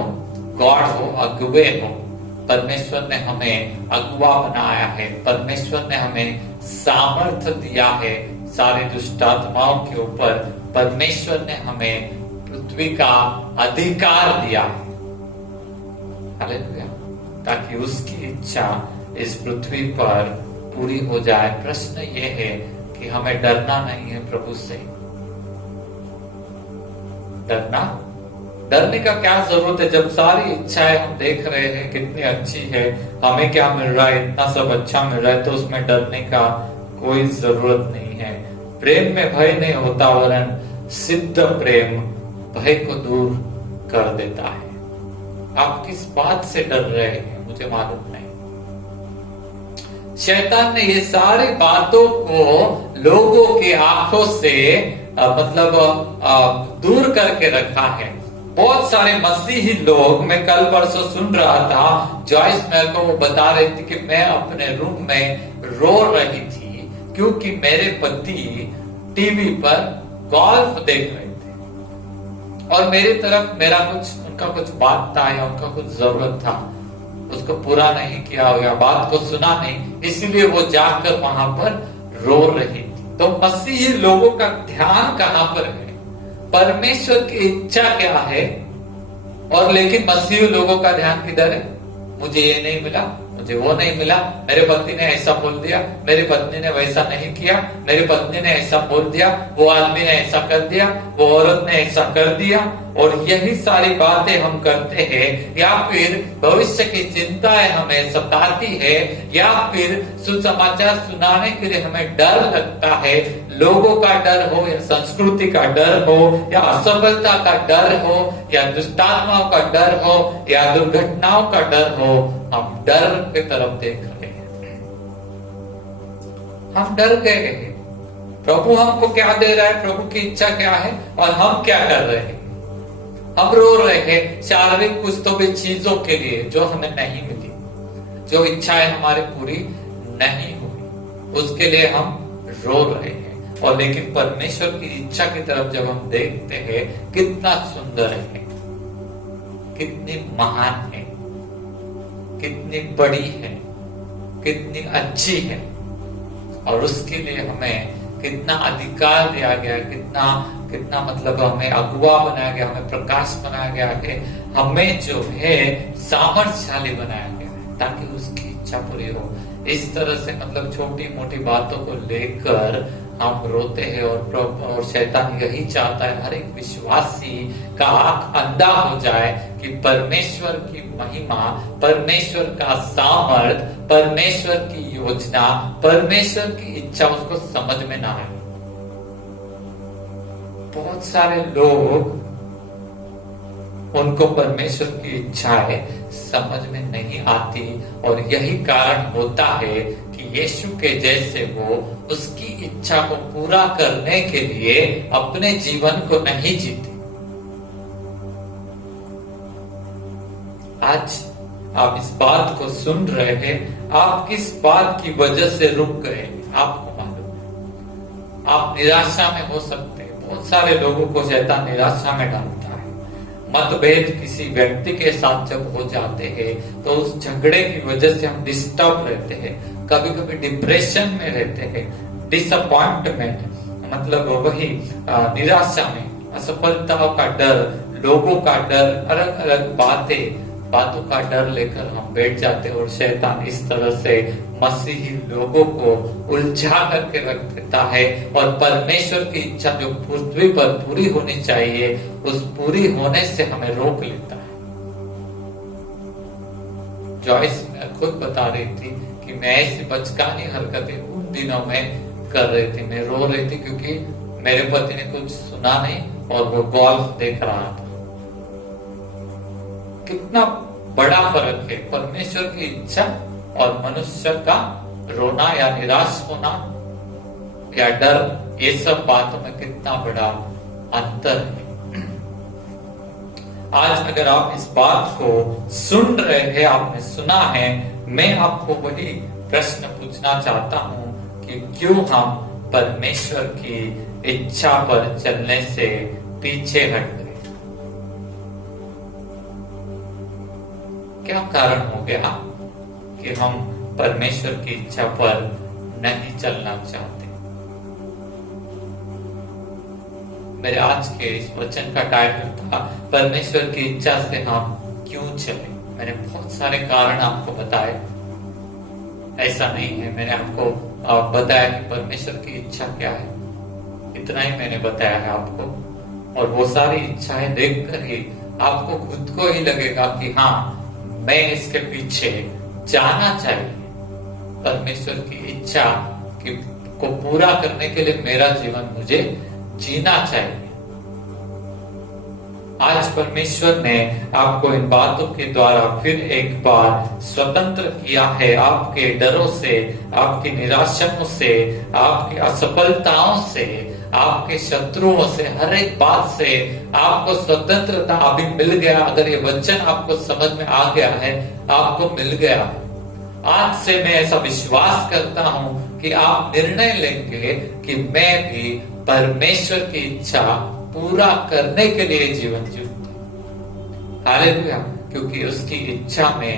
गॉड हो, अगुवे हो। परमेश्वर ने हमें अगुवा बनाया है, परमेश्वर ने हमें सामर्थ्य दिया है सारे दुष्ट आत्माओं के ऊपर। परमेश्वर ने हमें पृथ्वी का अधिकार दिया है, हालेलुया, ताकि उसकी इच्छा इस पृथ्वी पर पूरी हो जाए। प्रश्न ये है कि हमें डरना नहीं है प्रभु से। डरने का क्या जरूरत है जब सारी इच्छाएं हम देख रहे हैं कितनी अच्छी है, हमें क्या मिल रहा है, इतना सब अच्छा मिल रहा है, तो उसमें डरने का कोई जरूरत नहीं है। प्रेम में भय नहीं होता, वरन सिद्ध प्रेम भय को दूर कर देता है। आप किस बात से डर रहे हैं मुझे मालूम नहीं। शैतान ने ये सारी बातों को लोगों की आंखों से दूर करके रखा है। बहुत सारे मसीही लोग, मैं कल परसों सुन रहा था, जॉयस मेरे को वो बता रही थी कि मैं अपने रूम में रो रही थी क्योंकि मेरे पति टीवी पर गोल्फ देख रहे थे और मेरी तरफ उनका कुछ बात था या उनका कुछ जरूरत था, उसको पूरा नहीं किया या बात को सुना नहीं, इसीलिए वो जाकर वहां पर रो रही थी। तो मसीही लोगों का ध्यान कहां पर है? परमेश्वर की इच्छा क्या है? और लेकिन मसीही लोगों का ध्यान किधर है? मुझे ये नहीं मिला, मुझे वो नहीं मिला, मेरे पति ने ऐसा बोल दिया, मेरी पत्नी ने वैसा नहीं किया, मेरी पत्नी ने ऐसा बोल दिया, वो आदमी ने ऐसा कर दिया, वो औरत ने ऐसा कर दिया। और यही सारी बातें हम करते हैं, या फिर भविष्य की चिंताएं हमें सताती है, या फिर सुसमाचार सुनाने के लिए हमें डर लगता है। लोगों का डर हो या संस्कृति का डर हो या असफलता का डर हो या दुष्टात्माओं का डर हो या दुर्घटनाओं का डर हो, हम डर की तरफ देख रहे हैं। हम डर गए हैं। प्रभु हमको क्या दे रहा है, प्रभु की इच्छा क्या है, और हम क्या कर रहे हैं? हम रो रहे हैं शारीरिक कुछ तो भी चीजों के लिए जो हमें नहीं मिली, जो इच्छाएं हमारी पूरी नहीं हुई, उसके लिए हम रो रहे हैं। और लेकिन परमेश्वर की इच्छा की तरफ जब हम देखते हैं, कितना सुंदर है, कितनी महान है, कितनी बड़ी है, कितनी अच्छी है, और उसके लिए हमें कितना अधिकार दिया गया, कितना हमें अगुवा बनाया गया, हमें प्रकाश बनाया गया है, हमें जो है सामर्थ्यशाली बनाया गया है ताकि उसकी इच्छा पूरी हो। इस तरह से छोटी मोटी बातों को लेकर हम रोते हैं, और शैतान यही चाहता है हर एक विश्वासी का आंख अंधा हो जाए कि परमेश्वर की महिमा, परमेश्वर का सामर्थ, परमेश्वर की योजना, परमेश्वर की इच्छा उसको समझ में ना आए। बहुत सारे लोग, उनको परमेश्वर की इच्छाएं समझ में नहीं आती, और यही कारण होता है कि यीशु के जैसे वो उसकी इच्छा को पूरा करने के लिए अपने जीवन को नहीं जीते। आज आप इस बात को सुन रहे हैं, आप किस बात की वजह से रुक गए आपको मालूम है। आप निराशा में हो सकते हैं। बहुत सारे लोगों को शैतान निराशा में डालता है। मतभेद किसी व्यक्ति के साथ जब हो जाते हैं तो उस झगड़े की वजह से हम डिस्टर्ब रहते हैं, कभी कभी डिप्रेशन में रहते हैं, डिसअपॉइंटमेंट वही निराशा में, असफलताओं का डर, लोगों का डर, अलग अलग बातों का डर लेकर हम बैठ जाते हैं। और शैतान इस तरह से मसीही लोगों को उलझा करके रख देता है, और परमेश्वर की इच्छा जो पृथ्वी पर पूरी होनी चाहिए, उस पूरी होने से हमें रोक लेता है। जॉयस खुद बता रही थी कि मैं ऐसी बचकानी हरकतें उन दिनों में कर रही थी, मैं रो रही थी क्योंकि मेरे पति ने कुछ सुना नहीं और वो गोल्फ देख रहा था। कितना बड़ा फर्क है परमेश्वर की इच्छा और मनुष्य का रोना या निराश होना या डर, ये सब बातों में कितना बड़ा अंतर है। आज अगर आप इस बात को सुन रहे हैं, आपने सुना है, मैं आपको वही प्रश्न पूछना चाहता हूं कि क्यों हम परमेश्वर की इच्छा पर चलने से पीछे हट गए? क्या कारण हो गया कि हम परमेश्वर की इच्छा पर नहीं चलना चाहते? मेरे आज के इस वचन का टाइटल था, परमेश्वर की इच्छा से हम क्यों चले। मैंने बहुत सारे कारण आपको बताए, ऐसा नहीं है मैंने आपको बताया कि परमेश्वर की इच्छा क्या है, इतना ही मैंने बताया है आपको। और वो सारी इच्छाएं देखकर ही आपको खुद को ही लगेगा कि हाँ, मैं इसके पीछे जाना चाहिए। परमेश्वर की इच्छा को पूरा करने के लिए मेरा जीवन मुझे जीना चाहिए। आज परमेश्वर ने आपको इन बातों के द्वारा फिर एक बार स्वतंत्र किया है, आपके डरों से, आपकी निराशाओं से, आपकी असफलताओं से, आपके शत्रुओं से, हर एक बात से आपको स्वतंत्रता अभी मिल गया। अगर ये वचन आपको समझ में आ गया है, आपको मिल गया है। आज से मैं ऐसा विश्वास करता हूं कि आप निर्णय लेंगे कि मैं भी परमेश्वर की इच्छा पूरा करने के लिए जीवन जीऊंगा। हालेलुया, क्योंकि उसकी इच्छा में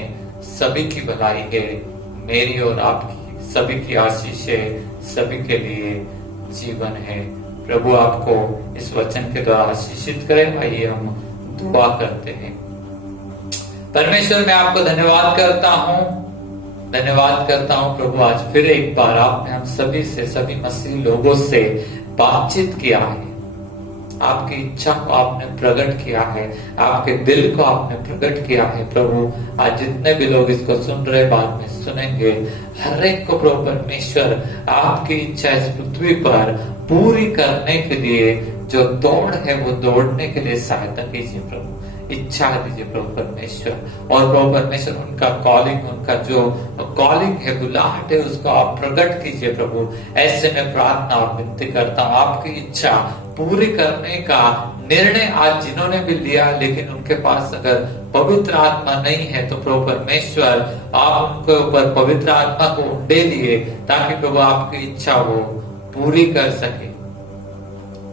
सभी की भलाई है, मेरी और आपकी, सभी की आशीष है, सभी के लिए जीवन है। प्रभु आपको इस वचन के द्वारा आशीषित करे। आइए हम दुआ करते हैं। परमेश्वर, मैं आपको धन्यवाद करता हूं प्रभु, आज फिर एक बार आपने हम सभी से, सभी मसीह लोगों से बातचीत किया है। आपकी इच्छा को आपने प्रकट किया है, आपके दिल को आपने प्रकट किया है। प्रभु, आज जितने भी लोग इसको सुन रहे, बाद में सुनेंगे, हर एक को प्रभु परमेश्वर आपकी इच्छा इस पृथ्वी पर पूरी करने के लिए जो दौड़ है, वो दौड़ने के लिए सहायता कीजिए प्रभु, इच्छा दीजिए प्रभु परमेश्वर। और प्रभु परमेश्वर, उनका कॉलिंग, उनका जो कॉलिंग है, बुलाहट है, उसको आप प्रकट कीजिए प्रभु। ऐसे में प्रार्थना और विनती करता हूँ, आपकी इच्छा पूरी करने का निर्णय आज जिन्होंने भी लिया, लेकिन उनके पास अगर पवित्र आत्मा नहीं है, तो प्रभु परमेश्वर आप उनके ऊपर पवित्र आत्मा को उंडे लिए, ताकि प्रभु आपकी इच्छा वो पूरी कर सके।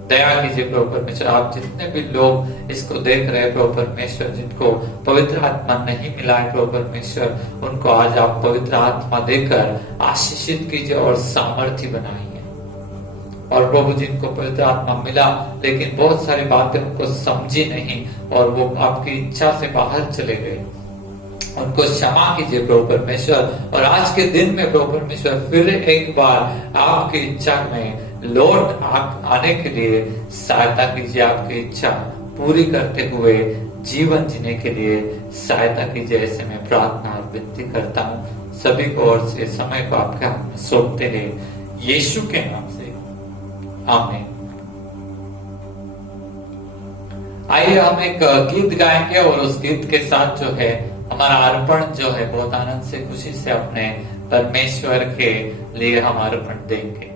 दया कीजिए प्रभु परमेश्वर। आप जितने भी लोग इसको देख रहे हैं प्रभु परमेश्वर, जिनको पवित्र आत्मा नहीं मिला है प्रभु परमेश्वर, उनको आज आप पवित्र आत्मा देकर आशीषित कीजिए और सामर्थ्य बनाइए। और प्रभु, जिनको पवित्र आत्मा मिला, लेकिन बहुत सारी बातें उनको समझी नहीं और वो आपकी इच्छा से बाहर चले गए, उनको क्षमा कीजिए प्रभु परमेश्वर। और आज के दिन में प्रभु परमेश्वर फिर एक बार आपकी इच्छा में लौट आने के लिए सहायता कीजिए। आपकी इच्छा पूरी करते हुए जीवन जीने के लिए सहायता कीजिए। ऐसे में प्रार्थना और विनती करता हूँ सभी को, और से समय को आपके हाथ में सौंपते हैं, यीशु के नाम से, आमीन। आइए हम एक गीत गाएंगे और उस गीत के साथ जो है हमारा अर्पण जो है बहुत आनंद से, खुशी से अपने परमेश्वर के लिए हम अर्पण देंगे।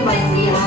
मसीहा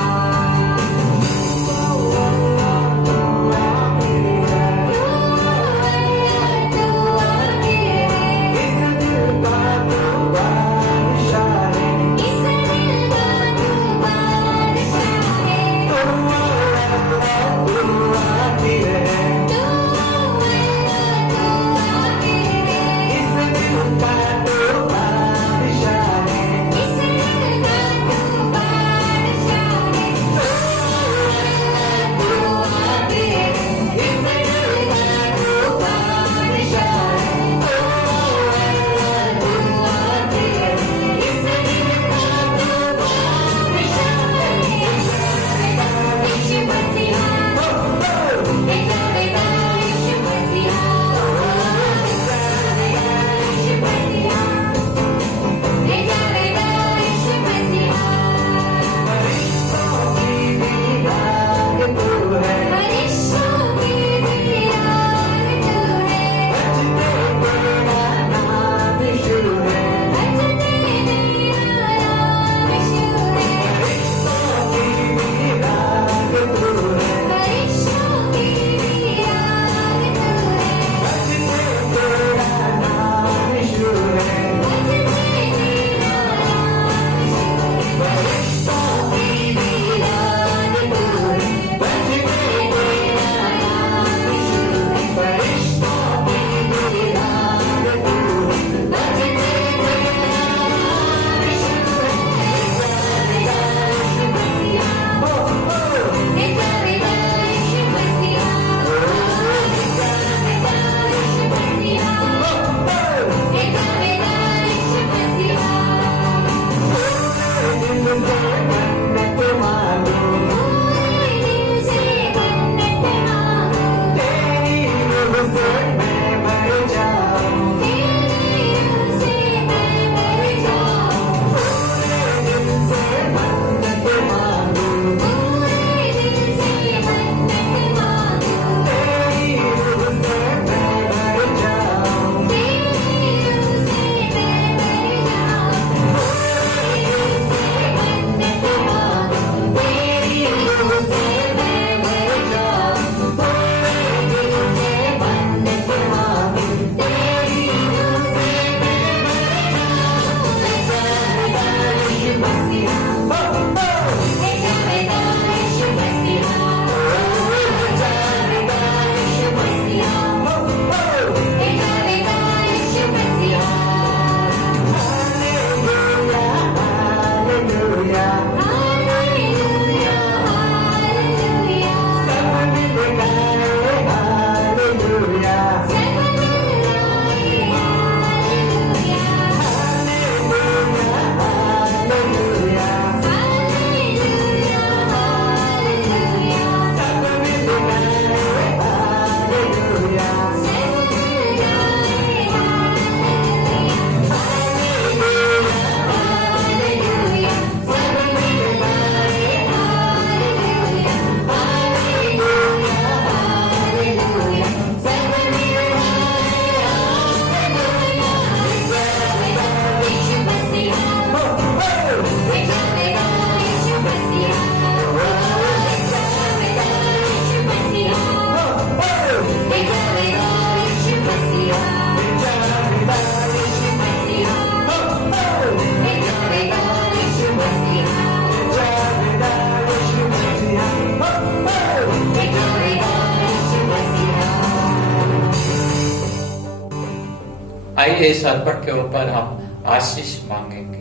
आइए इस अर्पण के ऊपर हम आशीष मांगेंगे।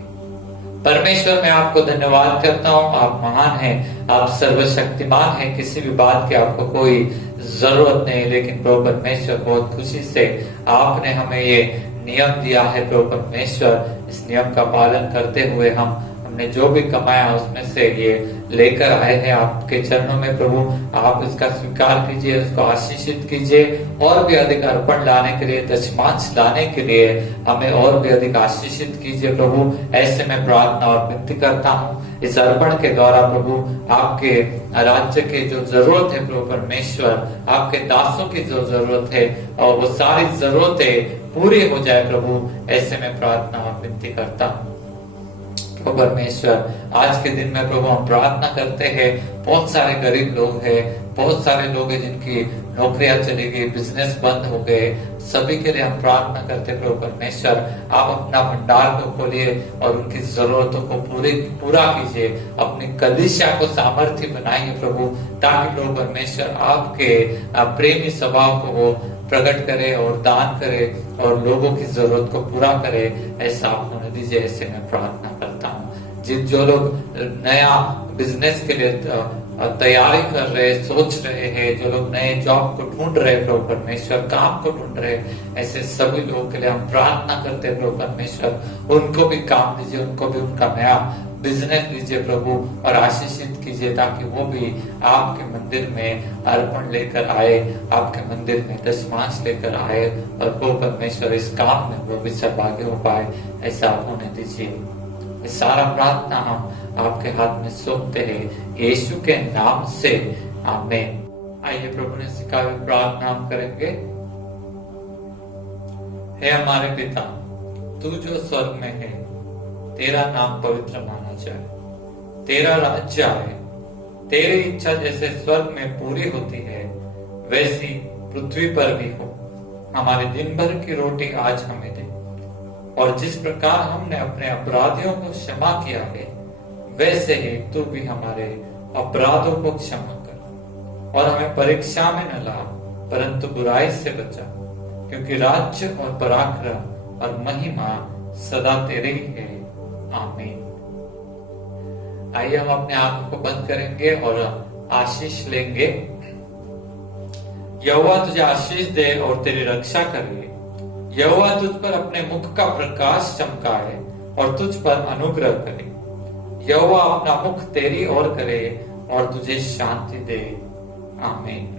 परमेश्वर, मैं आपको धन्यवाद करता हूँ। आप महान हैं, आप सर्वशक्तिमान हैं। किसी भी बात की आपको कोई जरूरत नहीं, लेकिन प्रभु परमेश्वर बहुत खुशी से आपने हमें ये नियम दिया है। प्रभु परमेश्वर, इस नियम का पालन करते हुए हमने जो भी कमाया उसमें से ये लेकर आए हैं आपके चरणों में। प्रभु, आप इसका स्वीकार कीजिए, उसको आशीषित कीजिए। और भी अधिक अर्पण लाने के लिए, दशमांश लाने के लिए हमें और भी अधिक आशीषित कीजिए प्रभु। ऐसे मैं प्रार्थना और विनती करता हूँ। इस अर्पण के द्वारा प्रभु, आपके राज्य की जो जरूरत है प्रभु परमेश्वर, आपके दासों की जो जरूरत है, और वो सारी जरूरतें पूरी हो जाए प्रभु। ऐसे मैं प्रार्थना और विनती करता हूँ प्रभु परमेश्वर। आज के दिन में प्रभु हम प्रार्थना करते हैं, बहुत सारे गरीब लोग हैं, बहुत सारे लोग हैं जिनकी नौकरियां चली गई, बिजनेस बंद हो गए। सभी के लिए हम प्रार्थना करते प्रभु परमेश्वर, आप अपना भंडार को खोलिए और उनकी जरूरतों को पूरा कीजिए। अपनी कलीसिया को सामर्थ्य बनाइए प्रभु, ताकि प्रभु परमेश्वर आपके प्रेमी स्वभाव को वो प्रकट करे और दान करे और लोगों की जरूरत को पूरा करे। ऐसा आप होने दीजिए। ऐसे मैं प्रार्थना करता हूँ। जो लोग नया बिजनेस के लिए तैयारी कर रहे, सोच रहे हैं, जो लोग नए जॉब को ढूंढ रहे प्रभु परमेश्वर, काम को ढूंढ रहे, ऐसे सभी लोगों के लिए हम प्रार्थना करते हैं प्रभु परमेश्वर। उनको भी काम दीजिए, उनको भी उनका नया बिजनेस दीजिए प्रभु, और आशीषित कीजिए, ताकि वो भी आपके मंदिर में अर्पण लेकर आए, आपके मंदिर में दशमांश लेकर आए, और प्रभु परमेश्वर इस काम में वो भी सहभागी हो पाए। ऐसा आप होने दीजिए। ये सारा प्रार्थना हम आपके हाथ में सौंपते हैं, यीशु के नाम से, आमीन। आइए प्रभु ने सिखाई हुई प्रार्थना हम करेंगे। हे हमारे पिता, तू जो स्वर्ग में है, तेरा नाम पवित्र माना जाए, तेरा राज्य आए, तेरी इच्छा जैसे स्वर्ग में पूरी होती है वैसी पृथ्वी पर भी हो। हमारे दिन भर की रोटी आज हमें दे, और जिस प्रकार हमने अपने अपराधियों को क्षमा किया है, वैसे ही तू भी हमारे अपराधों को क्षमा कर, और हमें परीक्षा में न ला, परंतु बुराई से बचा, क्योंकि राज्य और पराक्रम और महिमा सदा तेरे ही है, आमीन। आइए हम अपने आंखों को बंद करेंगे और आशीष लेंगे। यहोवा तुझे आशीष दे और तेरी रक्षा करे। यहोवा तुझ पर अपने मुख का प्रकाश चमकाए और तुझ पर अनुग्रह करे। यहोवा अपना मुख तेरी ओर करे और तुझे शांति दे, आमीन।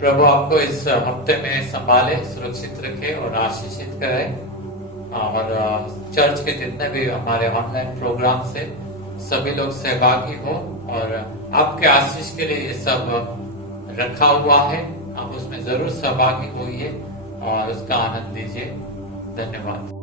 प्रभु आपको इस हफ्ते में संभाले, सुरक्षित रखे और आशीषित करे। और चर्च के जितने भी हमारे ऑनलाइन प्रोग्राम से सभी लोग सहभागी हो, और आपके आशीष के लिए ये सब रखा हुआ है। आप उसमें जरूर सहभागी होइए और उसका आनंद लीजिए। धन्यवाद।